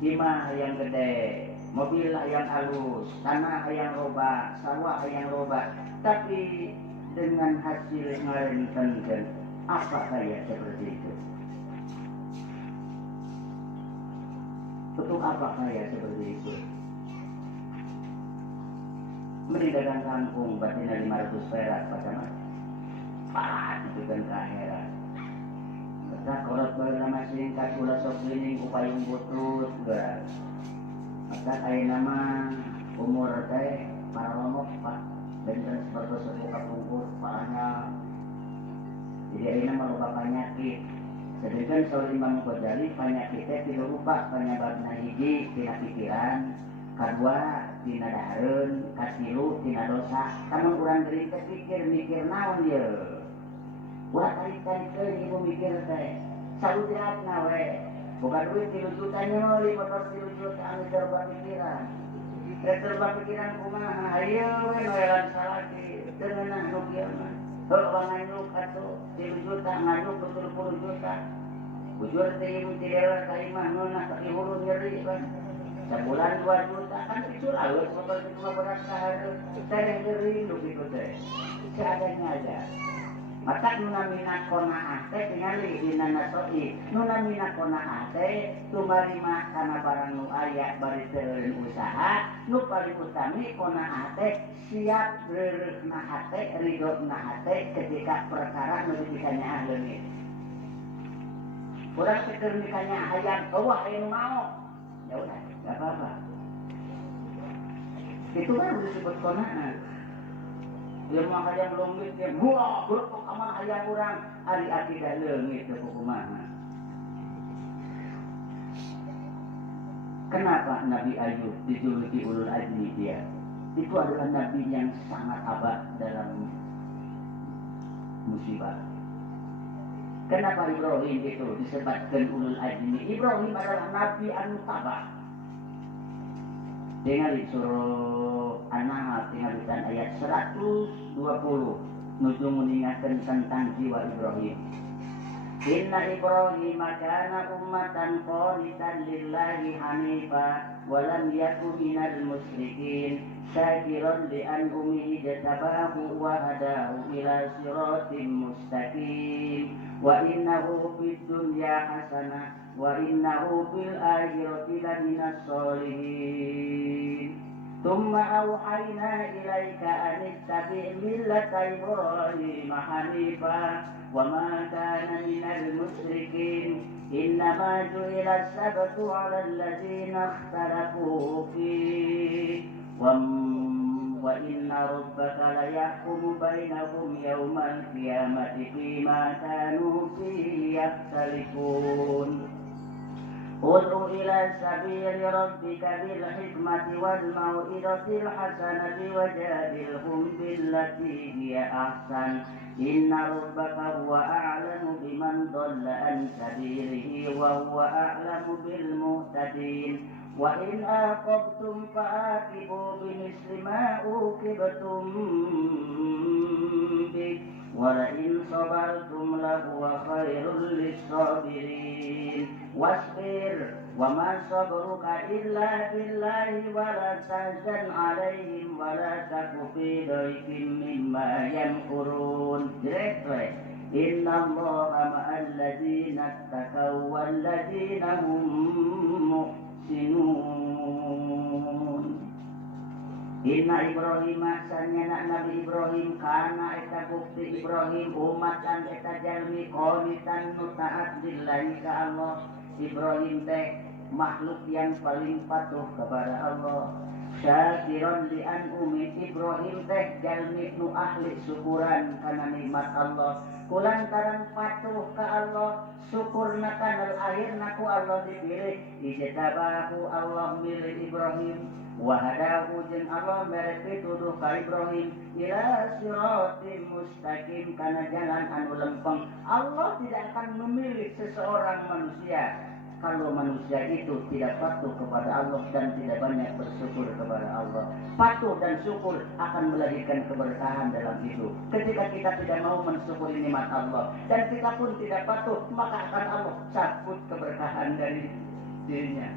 Imah yang gede, mobil yang halus, tanah yang loba, sawah yang loba. Tapi dengan hasil ngarentenkeun apa kayak seperti itu? Untuk apa kaya seperti itu? Mending dagang kangkung batina 500 perak pada mas. Parah itu kan keakhiran. Maka kalau bernama singkat ulah sok lining upayung butut gerak. Maka kayak nama umur teh para lomok pak dan seperti sebuah kapungkur parahnya. Jadi ayeuna mah loba penyakit. Sedangkan soal Imam Ghazali penyakitnya tidak rupa penyebabna hiji tina pikiran, kadua tina dahareun, katilu tina dosa. Kamu urang geuring teh mikir naon ye? Ulah tarik-tarik ibu mikir teh. Saudratna we. Bukan duit 3 juta nyoli motor 3 juta anu serba pikiran. Serba pikiran kumaha? Ayo we noelan salaki. Teu ngeunah nu kieu mah. Heuh nganyuk atuh 3 juta nganyuk 20 juta. Bujur teh ieu tidela ka imah ngeunah tapi hulu nyeri kan. Sebulan 2 juta kan itu laut motor itu mah berat sahareup. Tereng geuring nu kitu teh. Seadanya aja. Maka nuna minat kona'ah teh tingali dina nasoi. Nuna minat kona'ah teh tumarima kana barang nu aya bari teu usaha. Nu paling utami kona'ah teh siap reureukna hate, ridona hate ketika perkara nu dikanyaah leungit. Urang teh keur dikanyaah hayang eueuh aya nu mau. Ya udah, enggak apa-apa. Itu baru disebut kona'ah. Dia mah hayang leungit dia buah berkok aman hayang urang ari akidah leungit teh kumaha. Kenapa Nabi Ayub dijuluki ulul azmi dia? Itu adalah nabi yang sangat abad dalam musibah. Kenapa Ibrahim itu disebutkan ulul azmi? Ibrahim adalah nabi anu tabah. Dengar di surah An-Nahl tinggalkan ayat 120 nuju mengingatkan tentang jiwa Ibrahim. Inna Ibrahim kana ummatan qanitan lillahi hanifa wa lam yakun minal musyrikin syakiran li an'umihi jatabahu wa hadahu ila siratim mustaqim wa innahu fid dunya hasanah wa innahu fil akhirati laminas sholihin. Tsumma auhayna ilaika an ittabi' millata Ibrahim hanifa wa ma kana minal musyrikin innama ju'ila as-sabtu 'ala alladziina ikhtalafu fihi wa inna rabbaka la yahkumu bainahum yawmal qiyamati fima kanu fihi yakhtalifun. Ud'u ila sabili rabbika bil hikmati wal mau'izatil hasanati wajadilhum billati hiya ahsan. Inna rabbaka huwa a'lamu biman dhalla an sabilihi wa huwa a'lamu bil muhtadin. Wa in aqabtum fa'aqibu bimisli ma uqibtum bih wa la in sabartum lahuwa khairul lis-sabirin. Wasbir wa ma sabruka illa billahi wa la tahzan 'alaihim wa la taku fi dhaiqin mimma yamkurun. Direct Inna Allaha ma'al ladzina ittaqaw wal ladzina hum muhsinun. Inna Ibrahim sanyana Nabi Ibrahim kana eta bukti Ibrahim umatan eta jalmi qanitan nu taat lillahi ka Allah. Ibrahim teh makhluk yang paling patuh kepada Allah. Syakiran li an'umi Ibrahim teh jalmi nu ahli syukuran kana nikmat Allah. Kulantaran patuh ka Allah, syukurna kana akhirna ku Allah dipilih. Ijtabahu Allah milih Ibrahim. Wahadahu jeung Allah mere pituduh ka Ibrahim ila siratim mustaqim kana jalan anu lempeng. Allah tidak akan memilih seseorang manusia kalau manusia itu tidak patuh kepada Allah dan tidak banyak bersyukur kepada Allah. Patuh dan syukur akan melahirkan keberkahan dalam hidup. Ketika kita tidak mau mensyukuri nikmat Allah dan kita pun tidak patuh, maka akan Allah cabut keberkahan dari dirinya.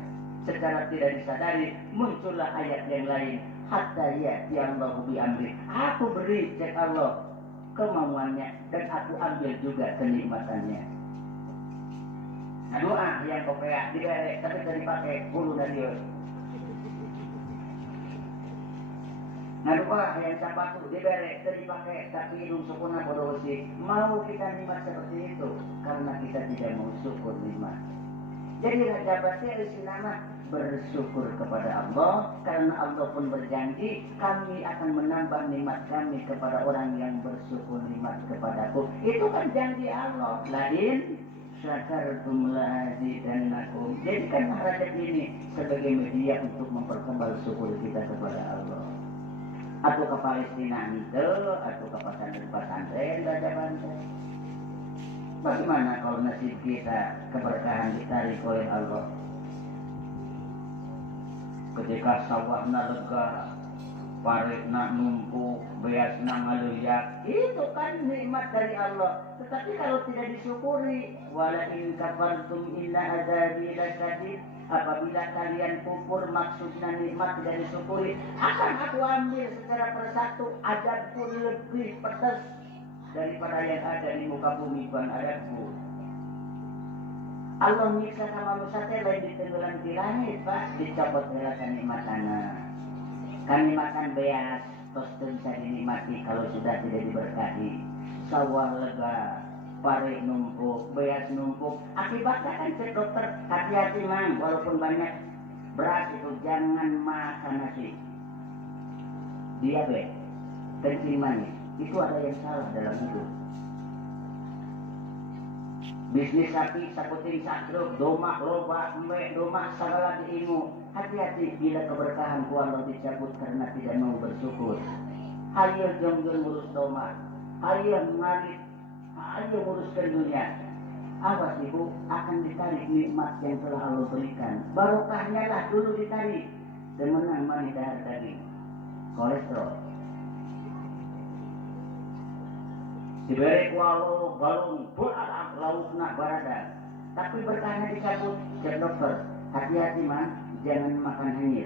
Secara tidak disadari muncullah ayat yang lain. Hatta ya'ti Allahu bi amri. Aku beri cek Allah kemauannya dan aku ambil juga kenikmatannya. Nah, doa yang kopea tidak tapi dari pakai hulu dan dia. Ngaduka yang sepatu dibere dipakai tapi hidung sukuna bodoh sih. Mau kita nikmat seperti itu karena kita tidak mau syukur nikmat. Jadi raja batia isi nama bersyukur kepada Allah karena Allah pun berjanji kami akan menambah nikmat kami kepada orang yang bersyukur nikmat kepadaku. Itu kan janji Allah. Lain syakartum la'azidannakum. Jadikan raja ini sebagai media untuk memperkembang syukur kita kepada Allah. Atau ke Palestina itu, atau ke pesantren Raja Banten. Bagaimana kalau nasib kita keberkahan ditarik oleh Allah? Ketika sawahna lega, parekna numpuk, beasna ngaluyak, itu kan nikmat dari Allah. Tetapi kalau tidak disyukuri, wala in kafartum inna azabi lasyadid. Apabila kalian kufur maksudnya nikmat tidak disyukuri, akan aku ambil secara persatu azabku lebih pedas daripada yang ada di muka bumi ban adabku. Allah nyiksa sama manusia lain ditenggelam di langit, Pak, dicopot hela nikmatana. Kanikmatan beas terus bisa dinikmati kalau sudah tidak diberkahi. Sawah lega, pare numpuk, beas numpuk. Akibatnya kan cek dokter, hati-hati mang, walaupun banyak beras itu jangan makan nasi. Diabetes, kencing manis, itu ada yang salah dalam hidup. Bisnis sapi, sakuting sakruk, domak, loba, mwe, domak, segala diimu. Hati-hati bila keberkahan ku Allah dicabut karena tidak mau bersyukur. Ayo jom-jom ngurus domak, ayo ngarit, ayo nguruskan dunia. Awas ibu, akan ditarik nikmat yang telah Allah berikan. Barokahnya lah dulu ditarik. Demenang mani dahar daging, kolesterol. Diberi kualo balung berat laukna barada, tapi berkahnya dicabut. Cek dokter, hati-hati man, jangan makan hanyir.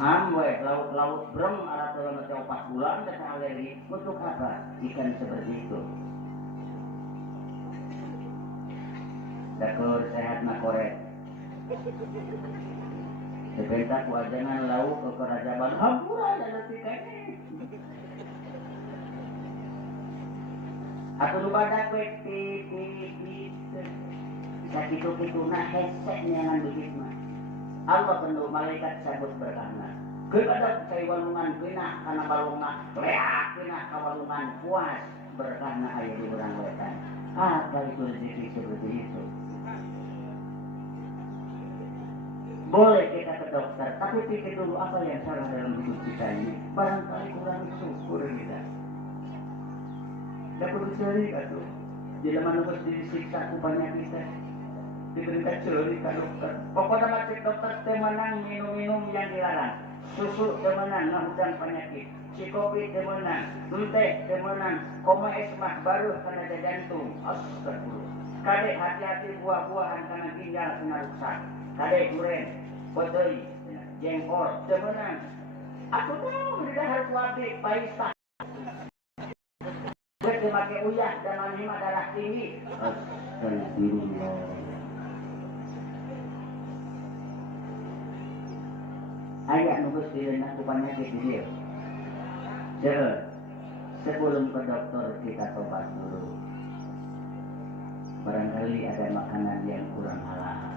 Amwe lauk brem ala dalam 4 bulan dan alergi. Untuk apa ikan seperti itu? Dakur sehat nak korek. Sebentar ku ajangan lauk ke kerajaan hampura dan letikanya. Atau lu badak pipit bisa gitu-gitu nah heseknya ngan begitu mah. Allah penuh malaikat cabut berkahna. Gue badak cai walungan kena karena balungan leak kena kawalungan puas berkahna ayah di orang wetan. Apa itu rezeki seperti itu? Boleh kita ke dokter, tapi pikir dulu apa yang salah dalam hidup kita ini. Barangkali kurang syukur kita. Tidak perlu cari atuh. Jadi mana harus disiksa ku banyak kita. Diberikan curi ke dokter. Pokoknya macam dokter temenang minum-minum yang dilarang. Susu temenang ngahudang penyakit. Si kopi temenang, teh temenang, koma esmah baru karena jantung. Astagfirullah. Kadek hati-hati buah-buahan karena ginjal kena rusak. Kadek duren, potoi, jengkol temenang. Aku tahu tidak harus wabik, paisa. Dia pakai uyah dan manhima darah tinggi. Astagfirullah. Ayat nubus direnah ku penyakit dia. Sebelum ke dokter kita tobat dulu. Barangkali ada makanan yang kurang halal.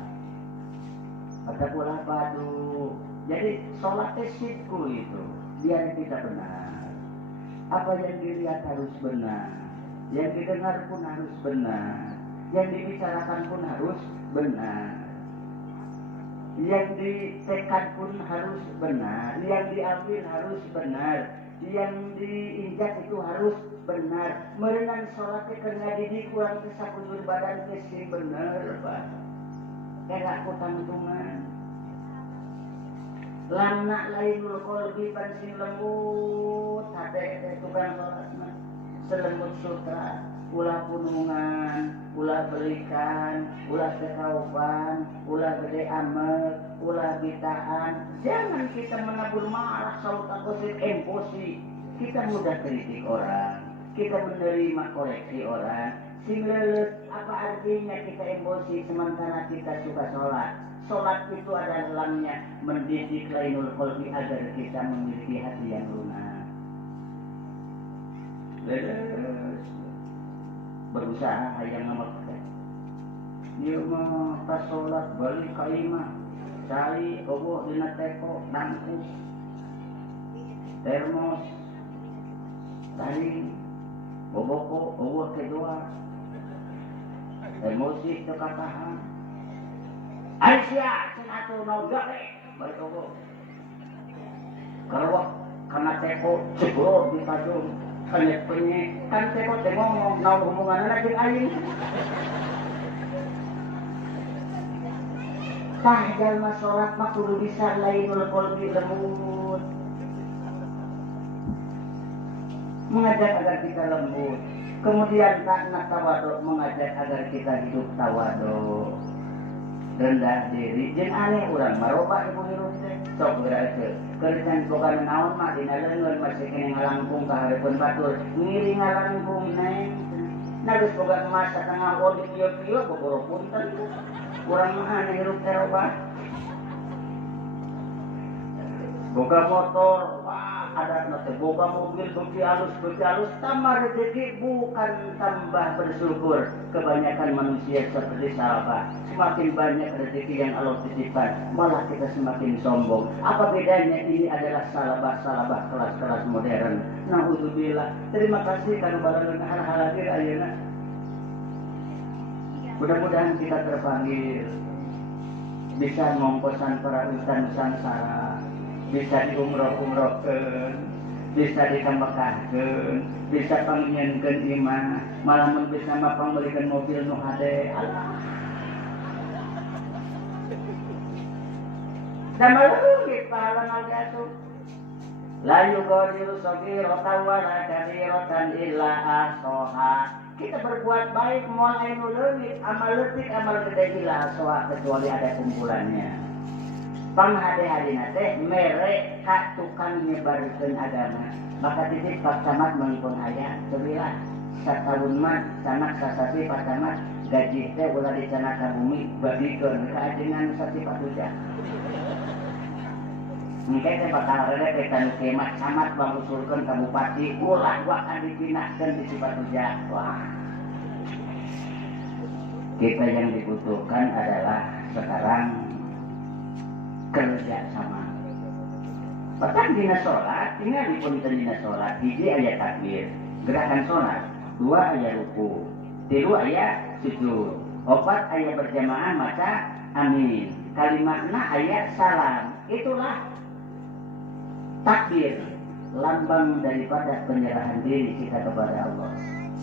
Kata pula padu. Jadi sholat syirku itu biar kita benar. Apa yang dilihat harus benar, yang didengar pun harus benar, yang dibicarakan pun harus benar, yang ditekan pun harus benar, yang diambil harus benar, yang diinjak itu harus benar. Merenang sholatnya karena didi kurang kesakunjur badan kesi benar, Pak. Kera aku tanggungan. Lamna lainul kolbi pansing lembut hati tukang sholat mah selembut sutra ulah punungan ulah belikan ulah sekaupan ulah gede amet ulah bitaan. Jangan kita menabur marah saut agosip emosi. Kita mudah kritik orang, kita menerima koreksi orang. sing lelet. Apa artinya kita emosi sementara kita suka sholat? Sholat itu adalah mendidik lainul qalbi agar kita memiliki hati yang lunak. Leles berusaha yang memaksa. Dia mah pas sholat balik ka imah. Cai eueuh dina teko nangkus. Termos. Tadi boboko eueuh kedua. Emosi teu katahan. Aisyah cenah atuh naon gare balik eueuh. Karewak kana teko cebrot di kajung. Penyek-penyek kan teko teh ngomong naon hubunganna jeung aing. Tah jalma sholat mah kudu bisa lainul qalbi lembut. Mengajak agar kita lembut. Kemudian takna tawadhu mengajak agar kita hidup tawadhu. Rendah diri jeung aneh urang maroba ibu hirup teh. Sok geura teh. Keur boga naon mah dina leungeun masih kene ngalangkung ka hareupeun batur. Ngiring ngalangkung neng. Nageus boga emas satengah won di kieu-kieu boboro punten. Kurang mah aneh hirup terobah. Boga motor, wah ada nanti boga mobil beki halus tambah rezeki bukan tambah bersyukur. Kebanyakan manusia seperti sahabat, semakin banyak rezeki yang Allah titipkan, malah kita semakin sombong. Apa bedanya? Ini adalah salabah kelas-kelas modern. Nauzubillah. Terima kasih kanu barengan hal-hal hadir ayeuna. Mudah-mudahan kita terpanggil bisa ngongkosan para ustaz Nusantara, bisa diumroh-umrohkeun, bisa dikamekahkeun, bisa panginyenkeun iman, malah mun bisa mah pambelikeun mobil nu hade. Allah. Damel leungit pahala nalgasuh. La yughadiru saghiratan wa la kabiratan illa ahsaha. Kita berbuat baik mulai nuleungit, amal leutik amal gede ila soa kecuali ada kumpulannya. Panghade-hadina teh mere ka tukang nyebarkeun agama. Maka titip Pak Camat mangipun aya ceurilah sataun mah sanak sasasi Pak Camat gaji teh ulah dicana ka bumi babikeun ka ajengan sasi patuja. Engke teh bakal rere ka nu kemat camat bangusulkeun ka bupati ulah wakan dipindahkeun di Cipatuja. Wah. Kita yang dibutuhkan adalah sekarang kerja sama. Bahkan dina sholat, tinggal dipun dina sholat, hiji aya takbir, gerakan sholat, 2 aya ruku, 3 aya sujud, 4 aya berjamaah maca amin, 5 aya salam. Itulah takbir, lambang daripada penyerahan diri kita kepada Allah.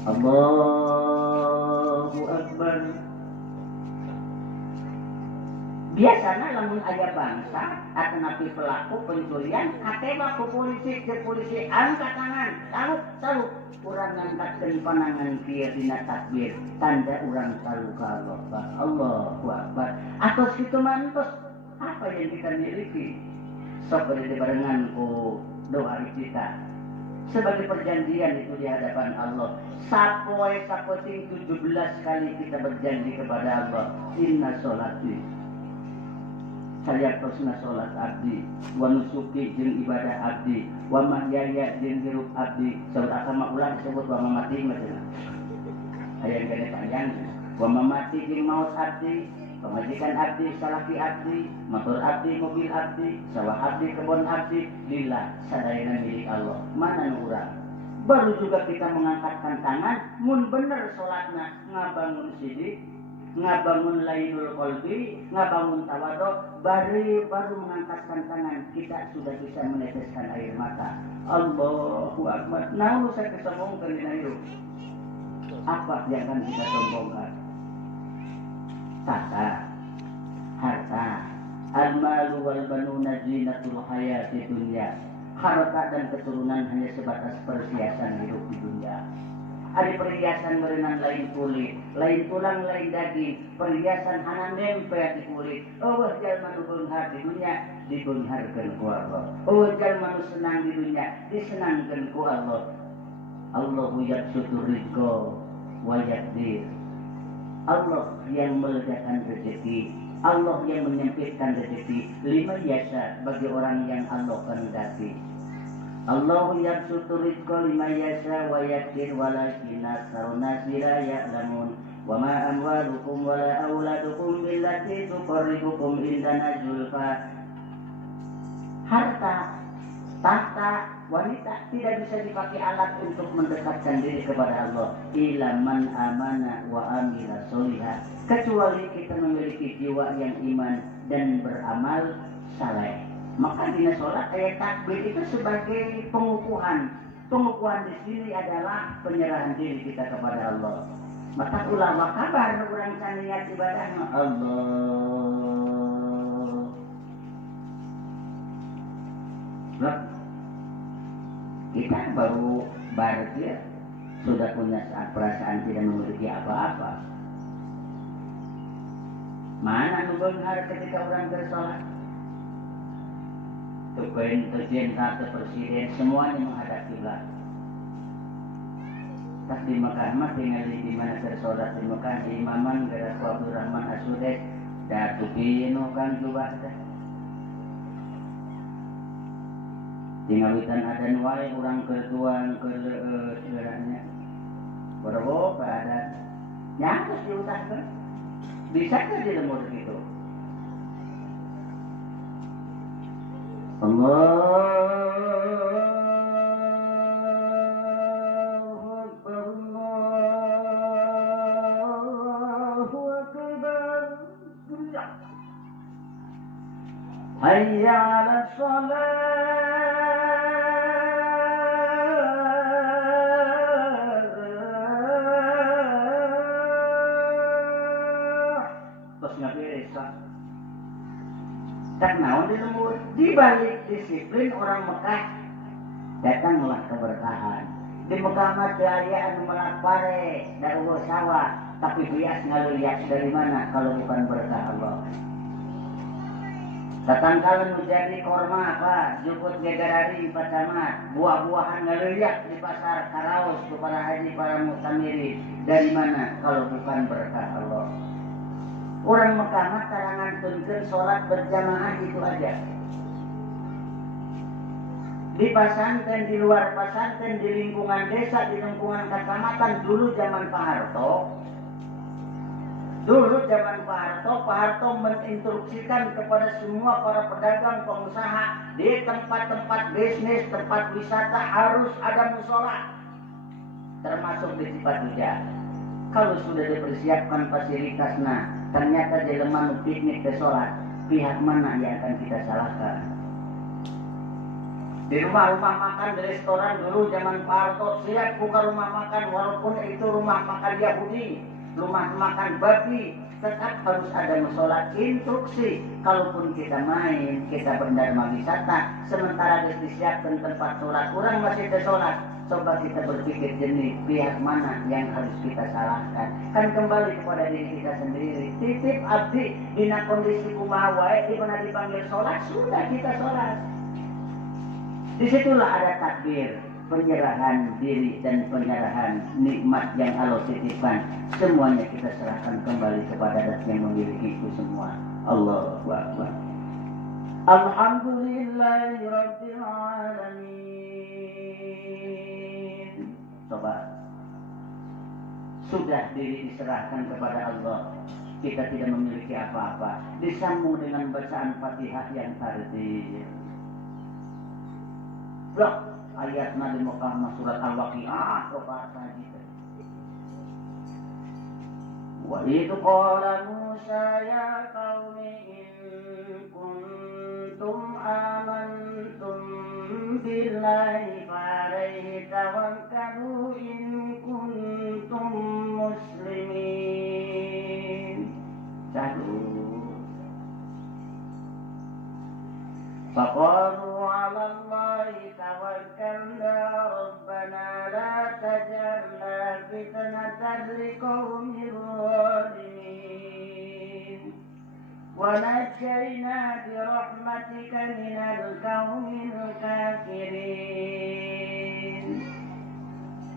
Allahu Akbar. Biasanya lamun aya bangsa ataupun pelaku pencurian kateba ku polisi ke polisi angkat tangan taruh urang ngangkatkeun panangan kieu dina takbir tanda urang taruh ka Allah. Allahu Akbar. Atos kitu mantos apa yang kita miliki sok dibarengan ku doa kita sebagai perjanjian itu di hadapan Allah. Sapoe sapoting 17 kali kita berjanji kepada Allah, inna sholati saya tosna sholat abdi, wa nusuki jeung ibadah abdi, wa mahyaya jeung hirup abdi. Saur agama ulah disebut wa mamati macam. Aya gede panjang. Wa mamati jeung maut abdi, pamajikan abdi, salaki abdi, motor abdi, mobil abdi, sawah abdi, kebon abdi, lillah sadayana milik Allah. Mana nu urang? Baru juga kita mengangkatkan tangan, mun bener sholatna ngabangun sidik, ngabangun lainul qalbi, ngabangun tawadhu, baru mengangkatkan tangan kita sudah bisa meneteskan air mata. Allahu Akbar. Namun saya kesombongkan dina hidup. Apa yang akan kita sombongkan? Tata, harta, al-malu wal banuna zinatul hayati dunya. Harta dan keturunan hanya sebatas perhiasan hidup di dunia. Ada perhiasan merenang lain kulit, lain tulang, lain daging. Perhiasan hana nempel di kulit. Oh jalma nu beunghar di dunia dibeungharkeun ku Allah. Oh jalma nu senang di dunia disenangkeun ku Allah. Allahu yabsutur rizqa wa yaqdir. Allah yang meletakkan rezeki, Allah yang menyempitkan rezeki, liman yasha, bagi orang yang Allah kehendaki. Allah yabsutu rizqa liman yasha wa yaqdir walakinna aktsarun nasi la ya'lamun. Wa ma amwalukum wa la auladukum billati tuqarribukum indana zulfa. Harta, tahta, wanita tidak bisa dipakai alat untuk mendekatkan diri kepada Allah. Illa man amana wa amila sholiha, kecuali kita memiliki jiwa yang iman dan beramal saleh. Maka dina sholat ayat takbir itu sebagai pengukuhan. Pengukuhan di sini adalah penyerahan diri kita kepada Allah. Maka ulama kabar orang niat ibadahnya Allah. Nah, kita baru ya, sudah punya perasaan tidak memiliki apa-apa. Mana benar ketika orang bersolat? Jenderal, presiden, semuanya menghadap kiblat. Tak di Mekah mah tinggal di mana bersolat di Mekah di imaman gara Abdul Rahman Asudek datu pino kan jubah dah. Tinggal witan adan wae urang ketuan ke sebenarnya. Berapa ada yang harus diutahkan? Bisa ke di lemur gitu. Allahu Akbar, Allahu Akbar. Hayya 'alas shalah. Karena di balik disiplin orang Mekah datanglah keberkahan. Di Mekah mah aya anu melak pare da eueuh sawah, tapi bias ngaliat dari mana kalau bukan berkah Allah. Tatangkalan menjadi korma apa, jukut gegarari pacamat, buah-buahan ngaliat di pasar Karaos kepada haji para mutamirin. Dari mana kalau bukan berkah Allah? Orang Mekah mah tarangan tunkeun sholat berjamaah itu aja. Di pasantren, di luar pasantren, di lingkungan desa, di lingkungan kecamatan, dulu zaman Pak Harto. Dulu zaman Pak Harto menginstruksikan kepada semua para pedagang, pengusaha di tempat-tempat bisnis, tempat wisata harus ada musola, termasuk di Cipatujah. Kalau sudah dipersiapkan fasilitasnya, ternyata jelema nu piknik ke sholat, pihak mana yang akan kita salahkan? Di rumah-rumah makan, di restoran dulu zaman Pak Harto siap buka rumah makan, walaupun itu rumah makan Yahudi, rumah makan babi, tetap harus ada musola. Instruksi, kalaupun kita main, kita berdharma wisata, sementara disiapkan tempat sholat, orang masih ke sholat. Coba kita berpikir jernih, pihak mana yang harus kita salahkan? Kan kembali kepada diri kita sendiri. Titip abdi dina kondisi kumaha wae, di mana dipanggil sholat, sudah kita sholat. Disitulah ada takbir, penyerahan diri dan penyerahan nikmat yang Allah titipkan. Semuanya kita serahkan kembali kepada Dat yang memiliki itu semua. Allahu Akbar. Alhamdulillahirabbil alamin. Coba, sudah diri diserahkan kepada Allah, kita tidak memiliki apa-apa, disambung dengan bacaan Fatihah yang tartil. Loh, ayatnya di Mekah surat Al-Waqi'ah kepada kita. Wa idh qala Musa ya qaumi in kuntum amantum billahi fa'alaihi tawakkalu in kuntum muslimin. Faqalu 'ala Allahi tawakkalna rabbana la tajalna fitnatan liqaumin zalimin wa najjayna bi rahmatika minal qaumil kafirin.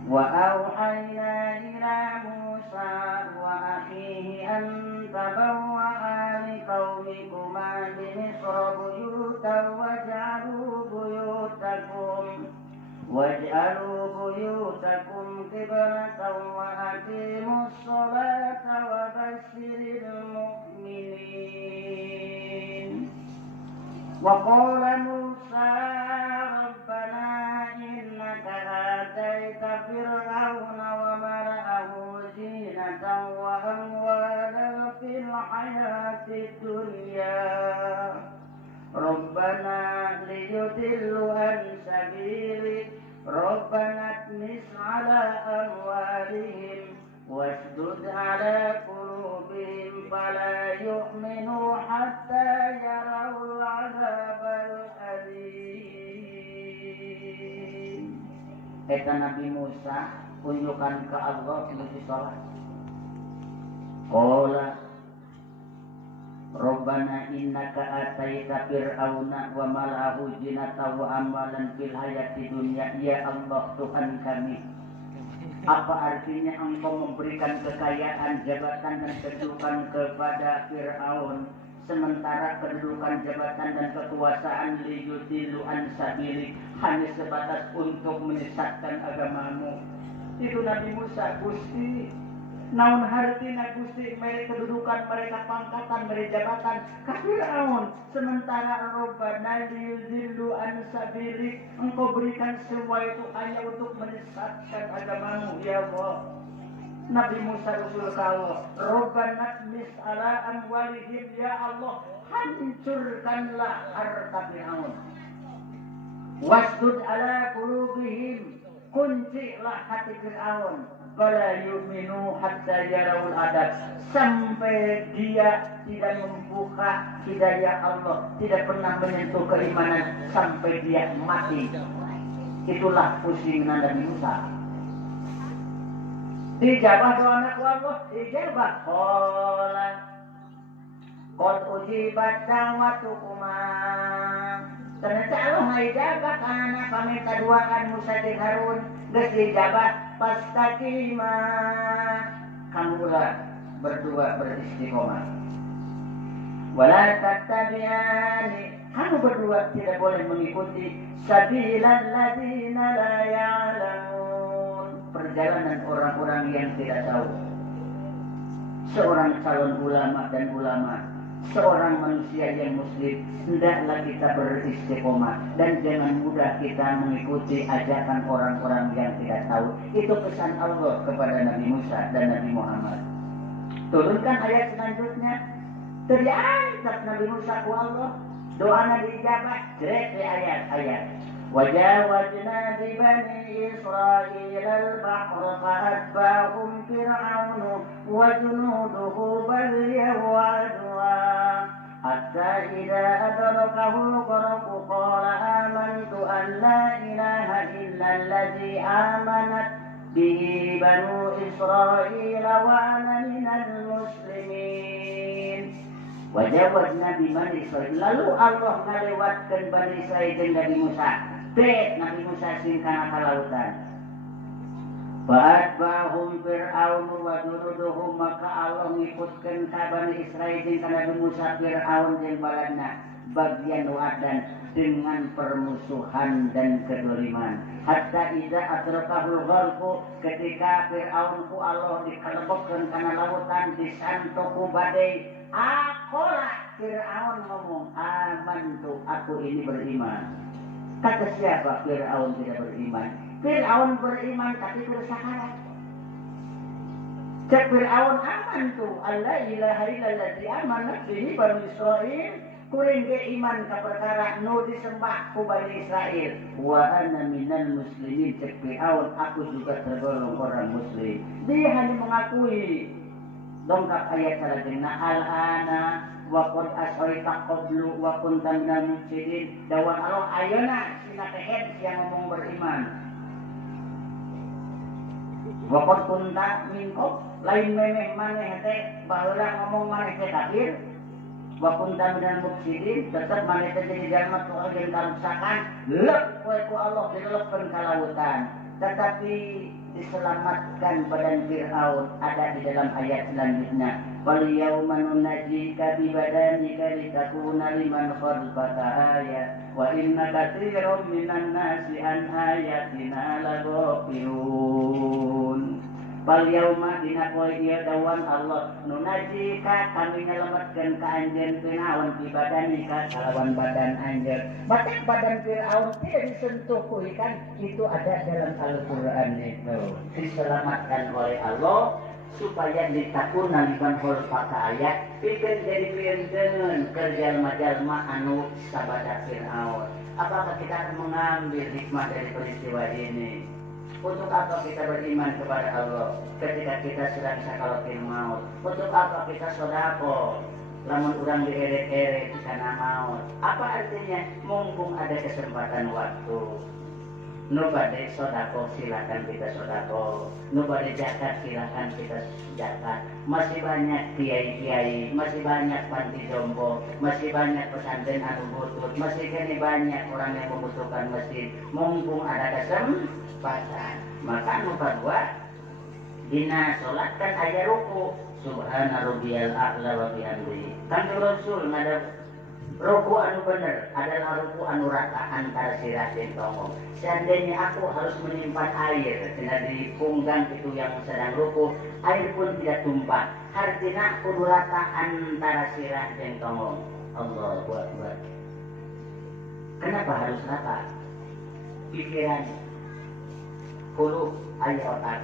Wa auhayna ila لكم قبلة وأقيموا الصلاة وبشر المؤمنين وقال موسى ربنا إنك آتيت فرعون وملأه زينة وأموالا في الحياة الدنيا ربنا ليضلوا عن سبيلك ربنا اطمس على أموالهم واشدد على قلوبهم فلا يؤمنوا حتى يروا العذاب الأليم. Kata Nabi Musa tunjukkan ke Allah menuju sholat. Qala Rabbana innaka ataita fir'auna wa mala'ahu zinata wa amwalan fil hayati dunya. Ya Allah Tuhan kami, apa artinya engkau memberikan kekayaan, jabatan dan kedudukan kepada Fir'aun, sementara kedudukan, jabatan dan kekuasaan liyudillu an sabilik hanya sebatas untuk menyesatkan agamamu. Itu Nabi Musa, Gusti naun hartina Gusti mereka kedudukan, mereka pangkatan, mereka jabatan ka Fir'aun, sementara Rabbana liyudillu an sabilik engkau berikan semua itu hanya untuk menyesatkan agamamu. Ya Allah, Nabi Musa usul kau, Rabbana mis ala amwalihim, ya Allah hancurkanlah harta Fir'aun, wasdud ala qulubihim kuncilah hati Fir'aun, fala yu'minu hatta yarawul adab, sampai dia tidak membuka hidayah Allah, tidak pernah menyentuh keimanan sampai dia mati. Itulah pusing Nabi Musa. Dijabah doa anak Allah, dijabah. Qala qad ujibat da'watukuma. Ternyata Allah ngajabah karena paminta duaan Musa jeung Harun geus dijabah. Pastaqima, kamulah berdua beristiqomah. Wala tattabi'ani, kamu berdua tidak boleh mengikuti sabilal ladzina la ya'lamun, perjalanan orang-orang yang tidak tahu. Seorang calon ulama dan ulama, seorang manusia yang muslim, hendaklah kita beristiqomah dan jangan mudah kita mengikuti ajakan orang-orang yang tidak tahu. Itu pesan Allah kepada Nabi Musa dan Nabi Muhammad. Turunkan ayat selanjutnya. Terjadi Nabi Musa ku Allah, doanya dijabah, jelas di ayat-ayat. وجاوزنا ببني إسرائيل البحر فأتبعهم فرعون وجنوده بغيا وعدوا حتى إذا أدركه الغرق قال آمنت أن لا إله إلا الذي آمنت به بنو إسرائيل وأنا من المسلمين. Wajawazna bibani Israil, lalu Allah melewatkan Bani Israil dan Nabi Musa. Nabi Musa singkana kalautan. Fa'atbahum Fir'aun wa junuduhum, maka Allah ngikutkan ka Bani Israil dan Nabi Musa Fir'aun dan baladna bagian wadan dengan permusuhan dan kedoliman. Hatta idza adrakahul gharqu, ketika Fir'aun ku Allah dikelebokkeun kana lautan disantoku badai. Akolah Fir'aun ngomong, amantu, aku ini beriman. Kata siapa Fir'aun tidak beriman? Fir'aun beriman tapi keresahan. Cek Fir'aun, amantu, alla ilaha illalladzi amanat bihi banu Israil, kuring ge iman ka perkara nu disembah ku Bani Israil. Wa ana minal muslimin, cek Fir'aun, aku juga tergolong orang muslim. Dia hanya mengakui. Dongkap ayat salajengna, al-ana wa qad asyraita qablu wa kunta minal mufsidin. Dawan Allah ayeuna sina teh yang ngomong beriman. Wa qad kunta min qab, lain memeh maneh teh baheula ngomong maneh teh kafir. Wa kunta minal mufsidin, tetep maneh teh jadi jalma tuh jeung karuksakan, leup poe ku Allah dileupeun ka lautan. Tetapi di diselamatkan badan Fir'aun, ada di dalam ayat selanjutnya. Wal yauma nunajjika bi badanika litakuna liman khalfaka ayat wa inna katsiran minan nasi an ayatina laghafilun. Wal yauma dina poe ieu dawan Allah nunajjika kami nyelametkeun ka anjeun Fir'aun bi badanika kalawan badan anjeun. Maka badan Fir'aun tidak disentuh ku ikan, itu ada dalam Al-Qur'an itu. Diselamatkan oleh Allah supaya ditakuna liman khalfaka ayat pikeun jadi pieureun keur jalma-jalma anu sabada Fir'aun. Apakah kita akan mengambil hikmah dari peristiwa ini? Untuk apa kita beriman kepada Allah ketika kita sedang sakaratul maut? Untuk apa kita sedekah lamun urang dieret-eret kana maut? Apa artinya? Mumpung ada kesempatan waktu. Nu bade sedekah silakan kita sedekah. Nu bade zakat silakan kita zakat. Masih banyak kiai-kiai, masih banyak panti jompo, masih banyak pesantren anu butut, masih kene banyak orang yang membutuhkan masjid. Mumpung ada kesempatan, maka nu kadua dina salat kan aya ruku. Subhana rabbiyal a'la wa bihamdihi. Kanjeng Rasul ngada ruku anu bener adalah ruku anu rata antara sirah dan tongong. Seandainya aku harus menyimpan air di punggang itu yang sedang ruku, air pun tidak tumpah. Artinya kudu rata antara sirah dan tongong. Allahu Akbar. Kenapa harus rata? Pikiran hulu aya otak.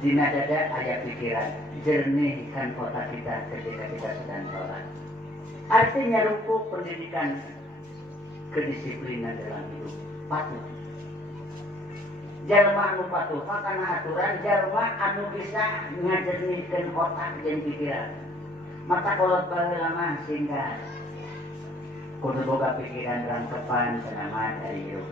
Dina dada aya pikiran. Jernihkan otak kita ketika kita sedang sholat. Artinya ruku pendidikan kedisiplinan dalam hidup. Patuh. Jalma anu patuh kana aturan, jalma anu bisa ngajernihkeun otak jeung pikiran. Mata kolot baheula mah singkat. Kudu boga pikiran rangkepan cenah dari hidup.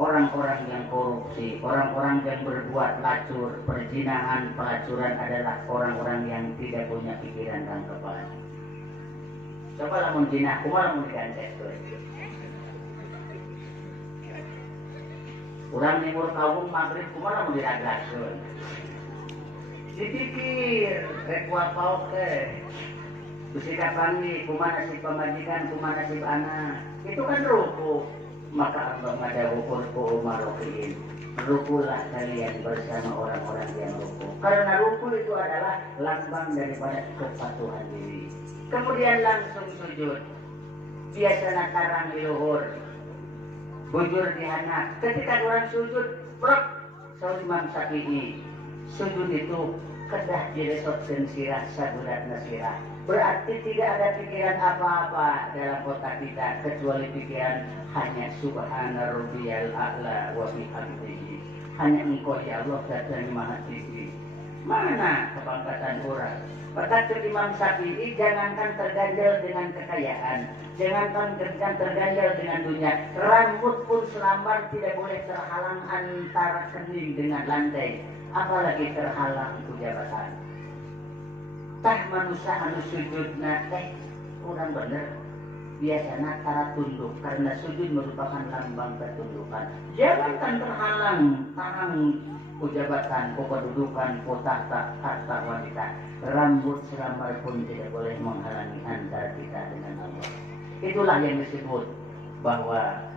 Orang-orang yang korupsi, orang-orang yang berbuat lacur, perzinahan, pelacuran adalah orang-orang yang tidak punya pikiran rangkepan. Coba lamun zina, kumaha lamun digancet tuh. Urang nimur kaum maghrib kumaha lamun diraglaskeun. Dipikir rek wapau teh. Bisi kapangi kumaha nasib pamajikan, kumaha nasib anak. Itu kan ruku. Maka Allah madawu urku marokin. Rukulah kalian bersama orang-orang yang ruku. Karena ruku itu adalah lambang daripada kepatuhan diri. Kemudian langsung sujud. Biasana tarang di luhur, bujur di handap. Ketika orang sujud, prok, saur Imam Syafi'i. Sujud itu kedah diresotkeun sirah saguratna sirah. Berarti tidak ada pikiran apa-apa dalam otak kita kecuali pikiran hanya subhana rabbiyal a'la wa bihamdihi. Hanya engkau ya Allah zat yang maha tinggi. Mana kepangkatan orang? Berkata Imam Syafi'i, jangankan terganjal dengan kekayaan, jangankan terganjal dengan dunia, rambut pun selambar tidak boleh terhalang antara kening dengan lantai, apalagi terhalang jabatan. Tah manusia anu sujudna teh urang bener biasana tara tunduk karena sujud merupakan lambang ketundukan. Jangan terhalang tarang jabatan, kedudukan, tahta, harta wanita. Rambut selambar pun tidak boleh menghalangi antara kita dengan Allah. Itulah yang disebut bahwa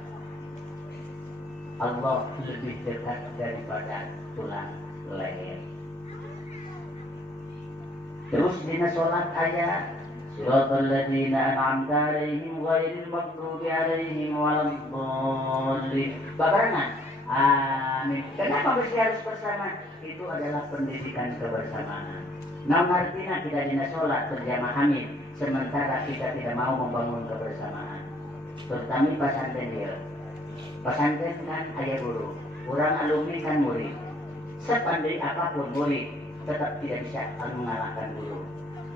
Allah lebih dekat daripada tulang leher. Terus dina sholat ayat Siratal ladzina an'amta 'alaihim ghairil maghdubi 'alaihim waladdallin. Babarengan. Amin. Kenapa mesti harus bersama? Itu adalah pendidikan kebersamaan. Namun artinya kita dina sholat berjamaah amin, sementara kita tidak mau membangun kebersamaan. Terutama pasantren dia. Pasantren kan ayah guru, orang alumni kan murid. Sepandai apapun murid tetap tidak bisa mengalahkan guru.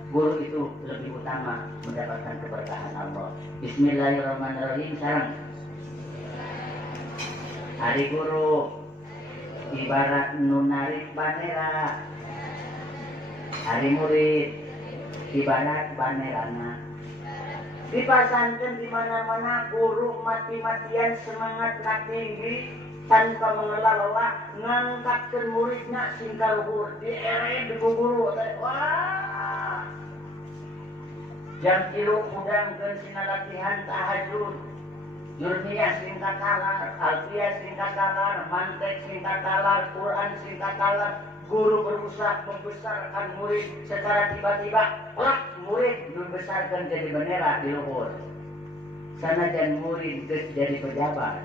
Guru itu lebih utama mendapatkan keberkahan Allah. Bismillahirrahmanirrahim. Sarang. Hari guru ibarat nunarik banera. Hari murid ibarat banerana. Di pasantren di mana-mana guru mati-matian semangat nak tinggi tanpa mengenal lelah ngangkatkeun muridna sing kaluhur diere di guru teh wah jam 3 udangkeun sina latihan tahajud Nurmiyah singkat talar, Alfiyah singkat talar, Mantek singkat talar, Quran singkat talar. Guru berusaha membesarkan murid secara tiba-tiba, murid membesarkan jadi bendera di luhur. Sanajan murid jadi pejabat,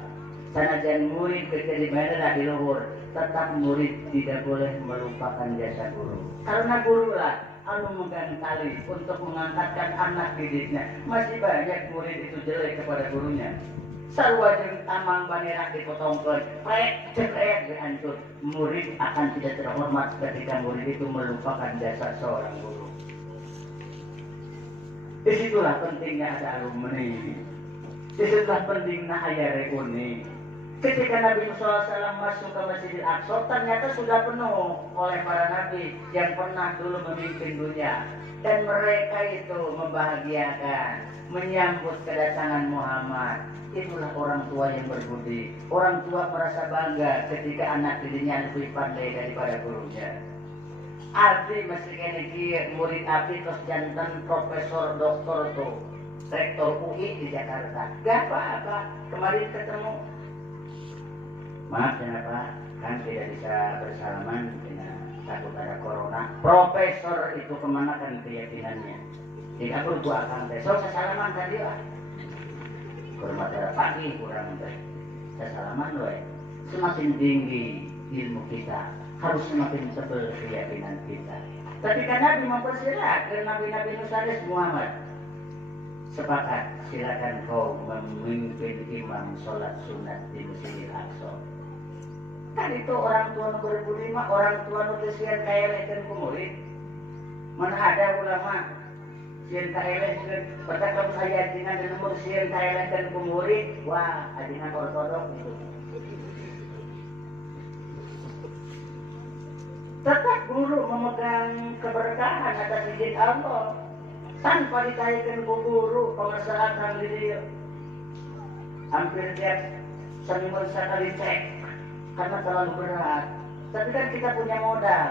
sanajan murid jadi bendera di luhur, tetap murid tidak boleh melupakan jasa guru. Karena guru lah anu megang tali untuk mengangkatkan anak didiknya. Masih banyak murid itu jelek kepada gurunya. Sarua jeung tamang banera dipotongkeun, cekrek dihancur. Murid akan tidak terhormat ketika murid itu melupakan jasa seorang guru. Disitulah pentingnya ada alumni. Disitulah pentingnya aya reuni. Ketika Nabi SAW masuk ke Masjidil Aqsa, ternyata sudah penuh oleh para nabi yang pernah dulu memimpin dunia. Dan mereka itu membahagiakan, menyambut kedatangan Muhammad. Itulah orang tua yang berbudi. Orang tua merasa bangga ketika anak dirinya lebih pandai daripada gurunya. Abdi masih kene kieu murid abdi terus jantan profesor doktor tuh, rektor UI di Jakarta. Gak apa-apa, kemarin ketemu. Maaf kenapa kan tidak bisa bersalaman karena takut ada corona. Profesor itu kemana kan keyakinannya. Tidak perlu gua akan besok salaman tadi lah. Hormat pagi kurang teh. Salaman we. Semakin tinggi ilmu kita, harus semakin tebal keyakinan kita. Ketika Nabi mempersilahkan Nabi-Nabi Nusanes Muhammad, sepakat silakan kau memimpin imam sholat sunat di Masjidil Aqsa. Tadi itu orang tua nomor 25, orang tua nomor sian kaelekeun ku murid. Mana ada ulama sian kaelekeun, pada kamu aya dengan nomor sian kaelekeun ku murid, wah adina ortodok itu. Tetap guru memegang keberkahan atas izin Allah tanpa ditaikkan ku guru pengesahan di dia. Hampir tiap seminggu sekali cek karena terlalu berat. Tapi kan kita punya modal.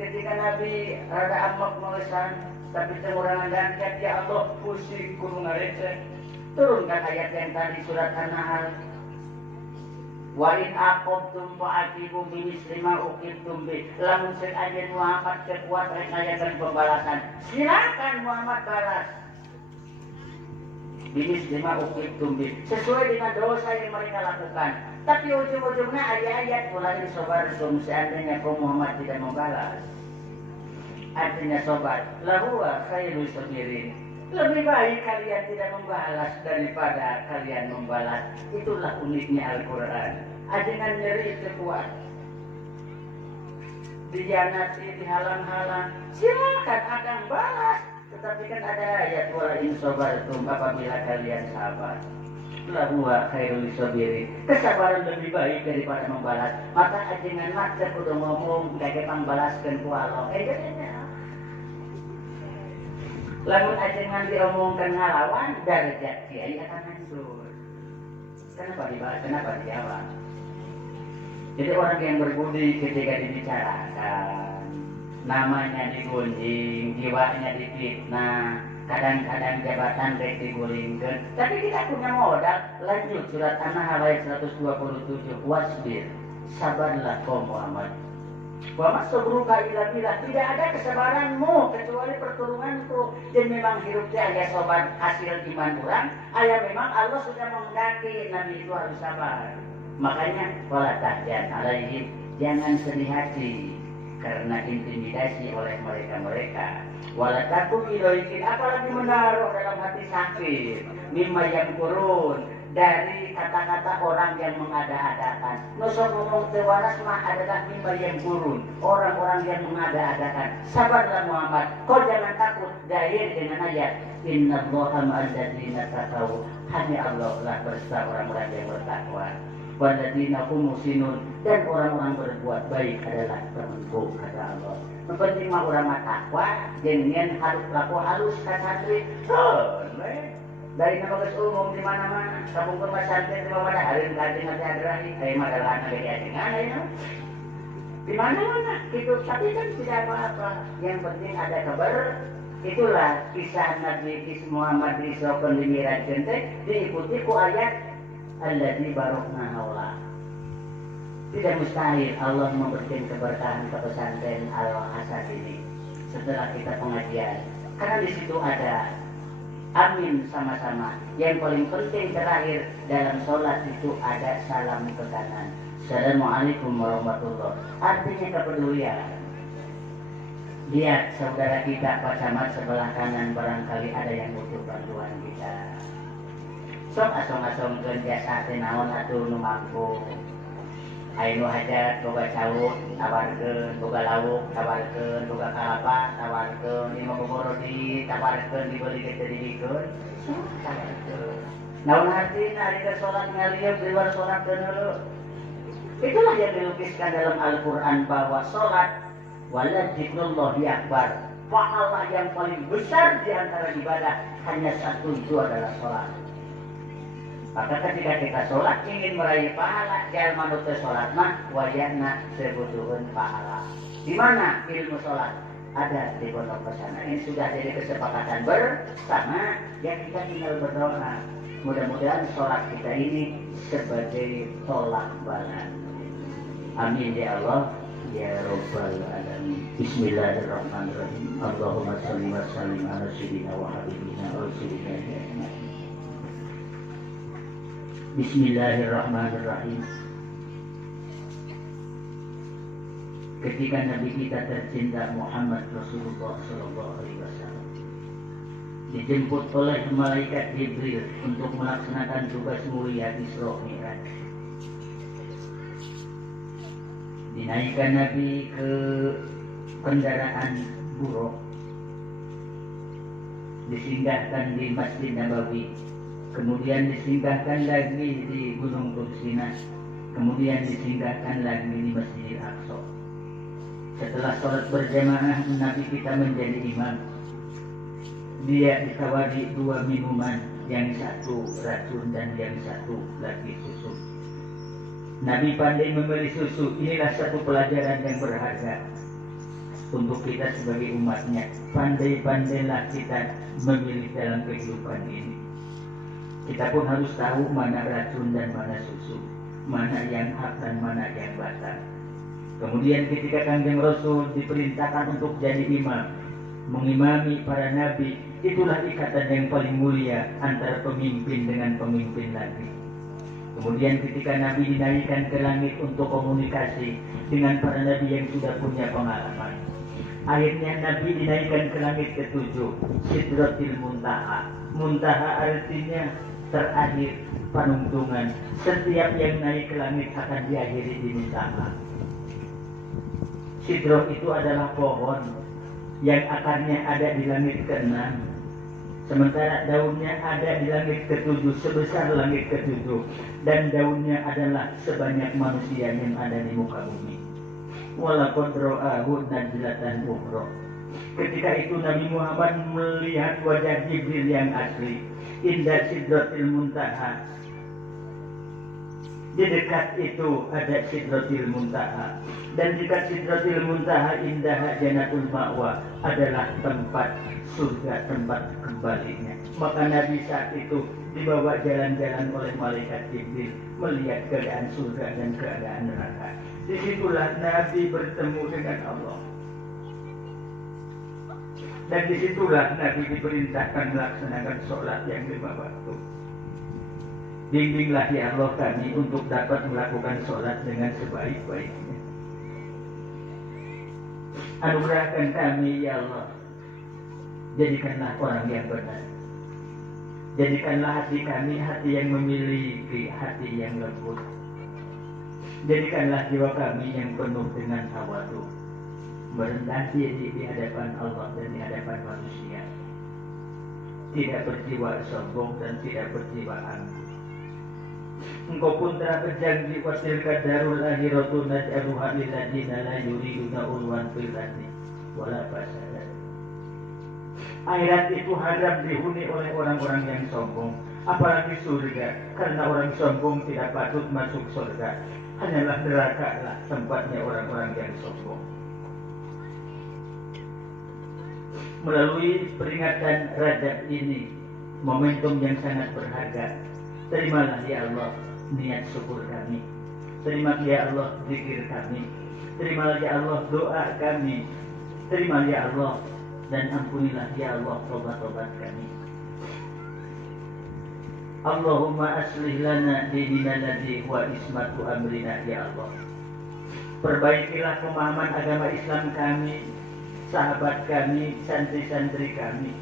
Ketika Nabi rada amak mengesan, tapi pengurangan dangkat ya Allah pusing kudu ngareceh. Turunkan ayat yang tadi surat An-Nahl. Wa in aqabtum fa'aqibu bimisli ma uqibtum bi. Lamun sing ajen Muhammad kekuat rek ngayakeun pembalasan. Silakan Muhammad balas. Bimisli ma uqibtum bi. Sesuai dengan dosa yang mereka lakukan. Tapi ujung-ujungnya ayat-ayat mulai sobartum seandainya kaum Muhammad tidak membalas. Artinya sobat, lahuwa khairul sabirin. Lebih baik kalian tidak membalas daripada kalian membalas. Itulah uniknya Al-Quran. Ajengan nyeri itu kuat. Dihianati, dihalang-halang. Silakan akan balas. Tetapi kan ada ayat wala in sabartum apabila kalian sabar. Lahuwa khairul sabirin. Kesabaran lebih baik daripada membalas. Maka ajengan macet udah ngomong gak pangbalaskeun ku Allah. Lamun ajengan diomongkan ngalawan, darajat kiai akan hancur. Kenapa dibahas? Kenapa dijawab? Jadi orang yang berbudi ketika dibicarakan, namanya digunjing, jiwanya difitnah, kadang-kadang jabatan rek digulingkeun. Tapi kita punya modal. Lanjut surat An-Nahl ayat 127. Wasbir, sabarlah kaum Muhammad. Wa masabruka illa billah, tidak ada kesabaranmu kecuali pertolonganku. Dan memang hidupnya aya sobat hasil iman orang, aya memang Allah sudah menghendaki Nabi itu harus sabar. Makanya wala tahzan alaihim, jangan sedih hati karena intimidasi oleh mereka-mereka. Wala takun ilaikin, apalagi menaruh dalam hati sakit mimma yang kurun, dari kata-kata orang yang mengada-adakan. Nusok ngomong tewaras mah adalah mimba yang kurun, orang-orang yang mengada-adakan. Sabarlah Muhammad, kau jangan takut. Dahir dengan ayat innallaha ma'alladzina taqaw, hanya Allah lah bersama orang-orang yang bertakwa. Walladzina hum muhsinun, dan orang-orang berbuat baik adalah temanku, kata Allah. Penting mah urang takwa, jenengan harus laku halus ka santri. dari nama umum di mana-mana, kampung pesantren di mana hari nanti adrahi, kayak madalah anak dengan ya. Di mana-mana itu, tapi kan tidak apa-apa. Yang penting ada kabar. Itulah kisah Nabi Muhammad disokon di Miraj gente diikuti ku ayat alladzi barokna haula. Tidak mustahil Allah memberikan keberkahan ke pesantren Al-Hasan ini setelah kita pengajian. Karena di situ ada amin sama-sama. Yang paling penting terakhir dalam sholat itu ada salam ke kanan. Assalamualaikum warahmatullahi wabarakatuh. Artinya kepedulian. Lihat saudara kita Pak Camat sebelah kanan barangkali ada yang butuh bantuan kita. Sok asong-asong kerja naon atuh nu mampu. Ainu hajat boga caut tawarkeun, boga lauk tawarkeun, boga kalapa tawarkeun, lima bogorodi tawarkeun dibeli teh dibikeun. Sok tawarkeun. Naon artina ari ke salat ngalieu di luar salat teu neuleuh. Itulah yang dilukiskan dalam Al-Qur'an bahwa salat wala dzikrullahi akbar. Pahala yang paling besar di antara ibadah hanya satu, itu adalah sholat. Maka ketika kita sholat ingin meraih pahala, jalma nu teu sholat mah wayahna sebutuhun pahala. Di mana ilmu sholat? Ada di pondok pesantren. Ini sudah jadi kesepakatan bersama. Ya kita tinggal berdoa. Mudah-mudahan sholat kita ini sebagai tolak bala. Amin ya Allah. Ya Rabbal Alamin. Bismillahirrahmanirrahim. Allahumma salli wa sallim ala sayyidina wa habibina Rasulillah. Bismillahirrahmanirrahim. Ketika Nabi kita tercinta Muhammad Rasulullah sallallahu alaihi wasallam dijemput oleh malaikat Jibril untuk melaksanakan tugas mulia Isra Mi'raj. Dinaikkan Nabi ke kendaraan buruk, disinggahkan di Masjid Nabawi, kemudian disinggahkan lagi di Gunung Tursina, kemudian disinggahkan lagi di Masjid Al-Aqsa. Setelah sholat berjamaah, Nabi kita menjadi imam. Dia ditawari dua minuman, yang satu racun dan yang satu lagi susu. Nabi pandai memilih susu. Inilah satu pelajaran yang berharga untuk kita sebagai umatnya. Pandai-pandailah kita memilih dalam kehidupan ini. Kita pun harus tahu mana racun dan mana susu, mana yang hak dan mana yang batal. Kemudian ketika Kanjeng Rasul diperintahkan untuk jadi imam, mengimami para nabi, itulah ikatan yang paling mulia antara pemimpin dengan pemimpin lagi. Kemudian ketika Nabi dinaikkan ke langit untuk komunikasi dengan para nabi yang sudah punya pengalaman, akhirnya Nabi dinaikkan ke langit ke-7, Sidratil Muntaha. Muntaha artinya terakhir, panungtungan. Setiap yang naik ke langit akan diakhiri di Muntaha. Sidrah itu adalah pohon yang akarnya ada di langit ke-6, sementara daunnya ada di langit ke-7, sebesar langit ke-7, dan daunnya adalah sebanyak manusia yang ada di muka bumi. Walaqad ra'ahu najlatan ukhra. Ketika itu Nabi Muhammad melihat wajah Jibril yang asli indah Sidratil Muntaha. Di dekat itu ada Sidratil Muntaha, dan dekat Sidratil Muntaha indah Jannatul Ma'wa, adalah tempat surga, tempat kembalinya. Maka Nabi saat itu dibawa jalan-jalan oleh malaikat Jibril melihat keadaan surga dan keadaan neraka. Disitulah Nabi bertemu dengan Allah, dan disitulah Nabi diperintahkan melaksanakan sholat yang 5 waktu. Bimbinglah ya Allah kami untuk dapat melakukan sholat dengan sebaik-baiknya. Anugerahkan kami ya Allah. Jadikanlah orang yang benar. Jadikanlah hati kami hati yang memiliki hati yang lembut. Jadikanlah jiwa kami yang penuh dengan tawadhu, merendah diri di hadapan Allah dan di hadapan manusia. Tidak berjiwa sombong dan tidak berjiwa angkuh. Engkau pun telah berjanji wa tilka darul akhiratu naj'aluha lil ladzina la yuriduna ulwan fil ardi wala fasada. Akhirat itu haram dihuni oleh orang-orang yang sombong, apalagi surga, karena orang sombong tidak patut masuk surga. Hanyalah neraka lah tempatnya orang-orang yang sombong. Melalui peringatan Rajab ini, momentum yang sangat berharga, terimalah ya Allah niat syukur kami. Terima ya Allah zikir kami. Terimalah ya Allah doa kami. Terima ya Allah dan ampunilah ya Allah tobat-tobat kami. Allahumma aslih lana dinina ladzi wa ismatu amrina ya Allah. Perbaikilah pemahaman agama Islam kami, sahabat kami, santri-santri kami.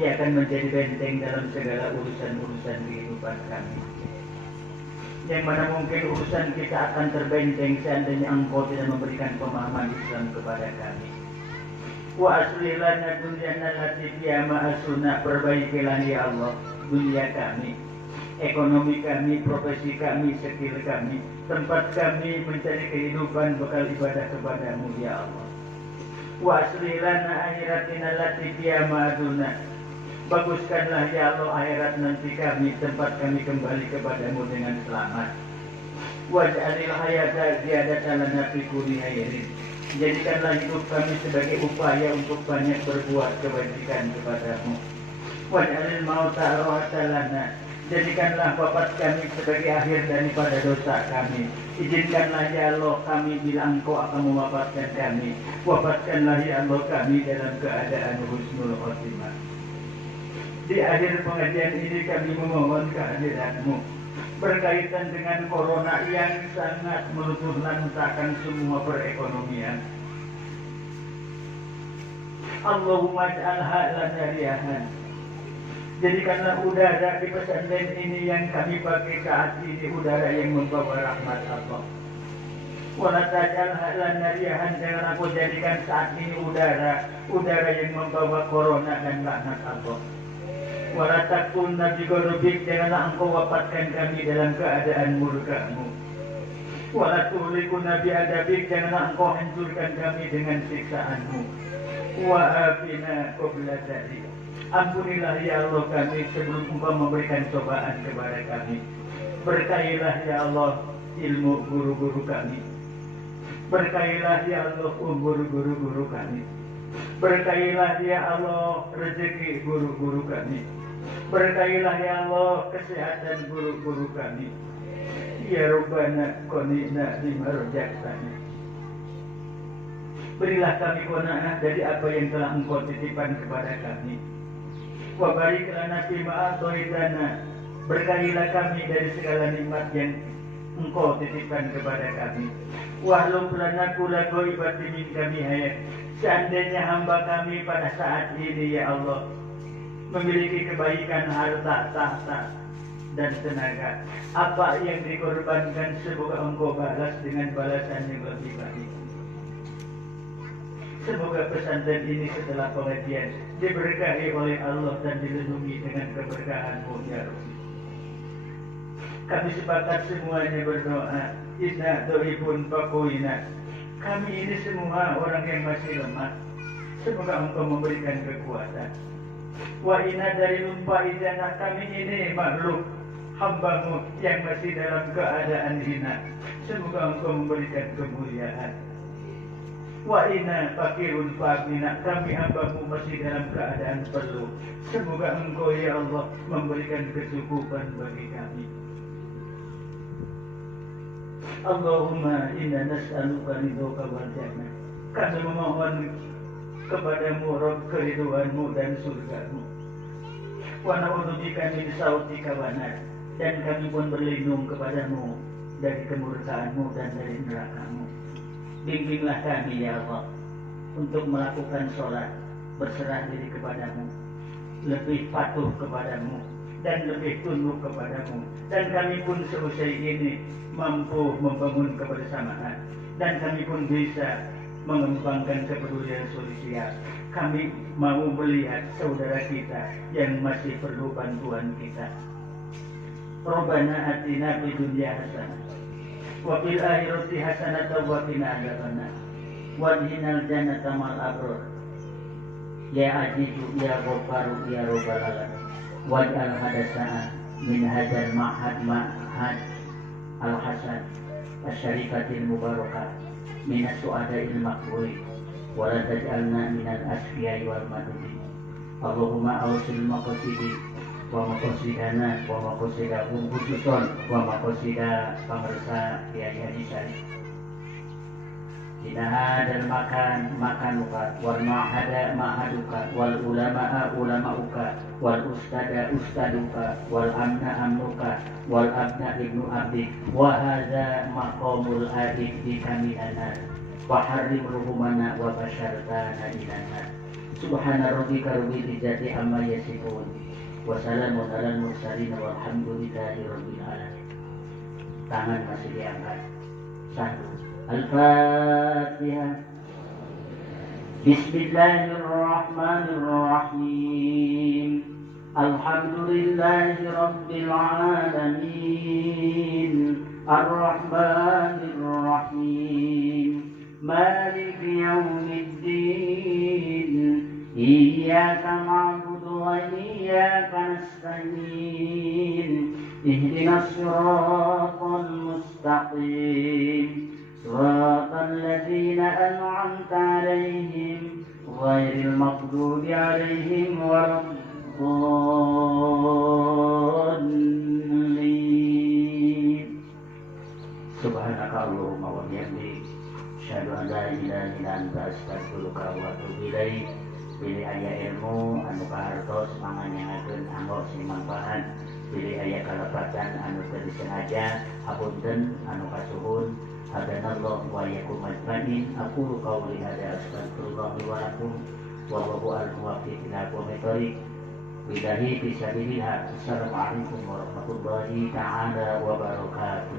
Dia akan menjadi benteng dalam segala urusan-urusan kehidupan kami. Yang mana mungkin urusan kita akan terbenteng seandainya Engkau tidak memberikan pemahaman Islam kepada kami. Wa aslih lana dunyana allati fiha ma'asuna. Perbaikilah ya Allah dunia kami, ekonomi kami, profesi kami, skill kami, tempat kami mencari kehidupan, bekal ibadah kepadamu ya Allah. Wa aslih lana akhiratina allati fiha ma'aduna. Baguskanlah ya Allah akhirat nanti kami, tempat kami kembali kepadamu dengan selamat. Waj'alil hayata ziyadatan lana fi kulli khairin. Jadikanlah hidup kami sebagai upaya untuk banyak berbuat kebajikan kepadamu. Waj'alil mauta rahatan lana. Jadikanlah wafat kami sebagai akhir daripada dosa kami. Izinkanlah ya Allah kami bila Engkau akan mewafatkan kami. Wafatkanlah ya Allah kami dalam keadaan husnul khotimah. Di akhir pengajian ini kami memohon kehadiran-Mu berkaitan dengan corona yang sangat meluluh lantakan semua perekonomian. Allahumma ij'alha lana riyahan. Jadikanlah udara di pesantren ini yang kami pakai saat ini udara yang membawa rahmat Allah. Wala taj'alha lana riyahan. Jangan aku jadikan saat ini udara yang membawa corona dan laknat Allah. Wala takunna bi ghadabik. Janganlah Engkau wafatkan kami dalam keadaan murka-Mu. Wala tuhlikuna bi adabik. Janganlah Engkau hancurkan kami dengan siksaan-Mu. Wa afina qabla dzalik. Ampunilah ya Allah kami sebelum Engkau memberikan cobaan kepada kami. Berkahilah ya Allah ilmu guru-guru kami. Berkahilah ya Allah umur guru-guru kami. Berkahilah ya Allah rezeki guru-guru kami. Berkahilah ya Allah kesehatan guru-guru kami. Ya Rabbana qanina lima rajaktana. Berilah kami qanaah dari apa yang telah Engkau titipkan kepada kami. Wa barik lana fima a'taitana. Berkahilah kami dari segala nikmat yang Engkau titipkan kepada kami. Wahlub lana kulla ghaibatin min kami hayat. Seandainya hamba kami pada saat ini ya Allah memiliki kebaikan harta, tahta dan tenaga, apa yang dikorbankan semoga Engkau balas dengan balasan yang lebih baik. Semoga pesantren ini setelah pengajian diberkahi oleh Allah dan dilindungi dengan keberkahan-Mu ya Rabbi. Kami sepakat semuanya berdoa. Inna doibun fakuina. Kami ini semua orang yang masih lemah. Semoga Engkau memberikan kekuatan. Wa inna dari lupa idana. Kami ini makhluk hamba-Mu yang masih dalam keadaan hina. Semoga Engkau memberikan kemuliaan. Wa inna fakirun fa'abina. Kami hamba-Mu masih dalam keadaan perlu. Semoga Engkau ya Allah memberikan kecukupan bagi kami. Allahumma inna nas'aluka ridhoka wal jannah. Kami memohon kepadamu Rabb keriduan-Mu dan surga-Mu. Wa na'udzubika min sautika wa nar. Dan kami pun berlindung kepadamu dari kemurkaan-Mu dan dari neraka-Mu. Bimbinglah kami ya Allah untuk melakukan sholat, berserah diri kepadamu, lebih patuh kepadamu dan lebih tunduk kepadamu. Dan kami pun seusai ini mampu membangun kebersamaan, dan kami pun bisa mengembangkan kepedulian sosial. Kami mau melihat saudara kita yang masih perlu bantuan kita. Rabbana atina fid dunya hasanah wa fil akhirati hasanatan wa qina adzabannar. Wadhinal jannata mal abrar. ya azizu ya ghafaru ya rabbal alamin waj'al hadasa'a min hadzal ma'had al-hasan asyarifatil mubarakah min as-su'ada'il maqbuli wa la taj'alna minal asfiyai wal madudi. Allahumma awsil maqsidi wa maqsidana wa maqsidahum khususon wa maqsida pemirsa Kiai Haji Syarif. Dina dan makanuka wal ma'hada ma'haduka wal ulama'a ulama'uka wal ustada ustaduka wal amna amnuka wal abna ibnu abdik wa hadza maqamul adib di kaminan nar wa harrim ruhumana wa basyartana minan nar. Subhana rabbika rabbil izzati amma yasifun wa salamun alal mursalin walhamdulillahi rabbil alamin. Tangan masih diangkat. Satu. Al-Fatihah. Bismillahirrahmanirrahim. Alhamdulillahi rabbil alamin. Ar-Rahmanir-Rahim. Maliki yaumiddin. Iyyaka na'budu wa iyyaka nasta'in. Ihdinas siratal mustaqim. صراط الذين أنعمت عليهم غير المغضوب عليهم ولا الضالين. سبحانك اللهم وبحمدك أشهد أن لا إله إلا أنت أستغفرك وأتوب إليك. Pilih aya ilmu anu kahartos manganyangakeun anggo si manfaat. Pilih aya kalepatan anu teu disengaja hapunten anu kasuhun. Hadanallahu wa iyyakum ajmain. Aqulu qawli hadza astaghfirullah li wa lakum wallahu al-muwaffiq ila aqwamit thoriq. Billahi fi sabilillah. Assalamualaikum warahmatullahi taala wabarakatuh.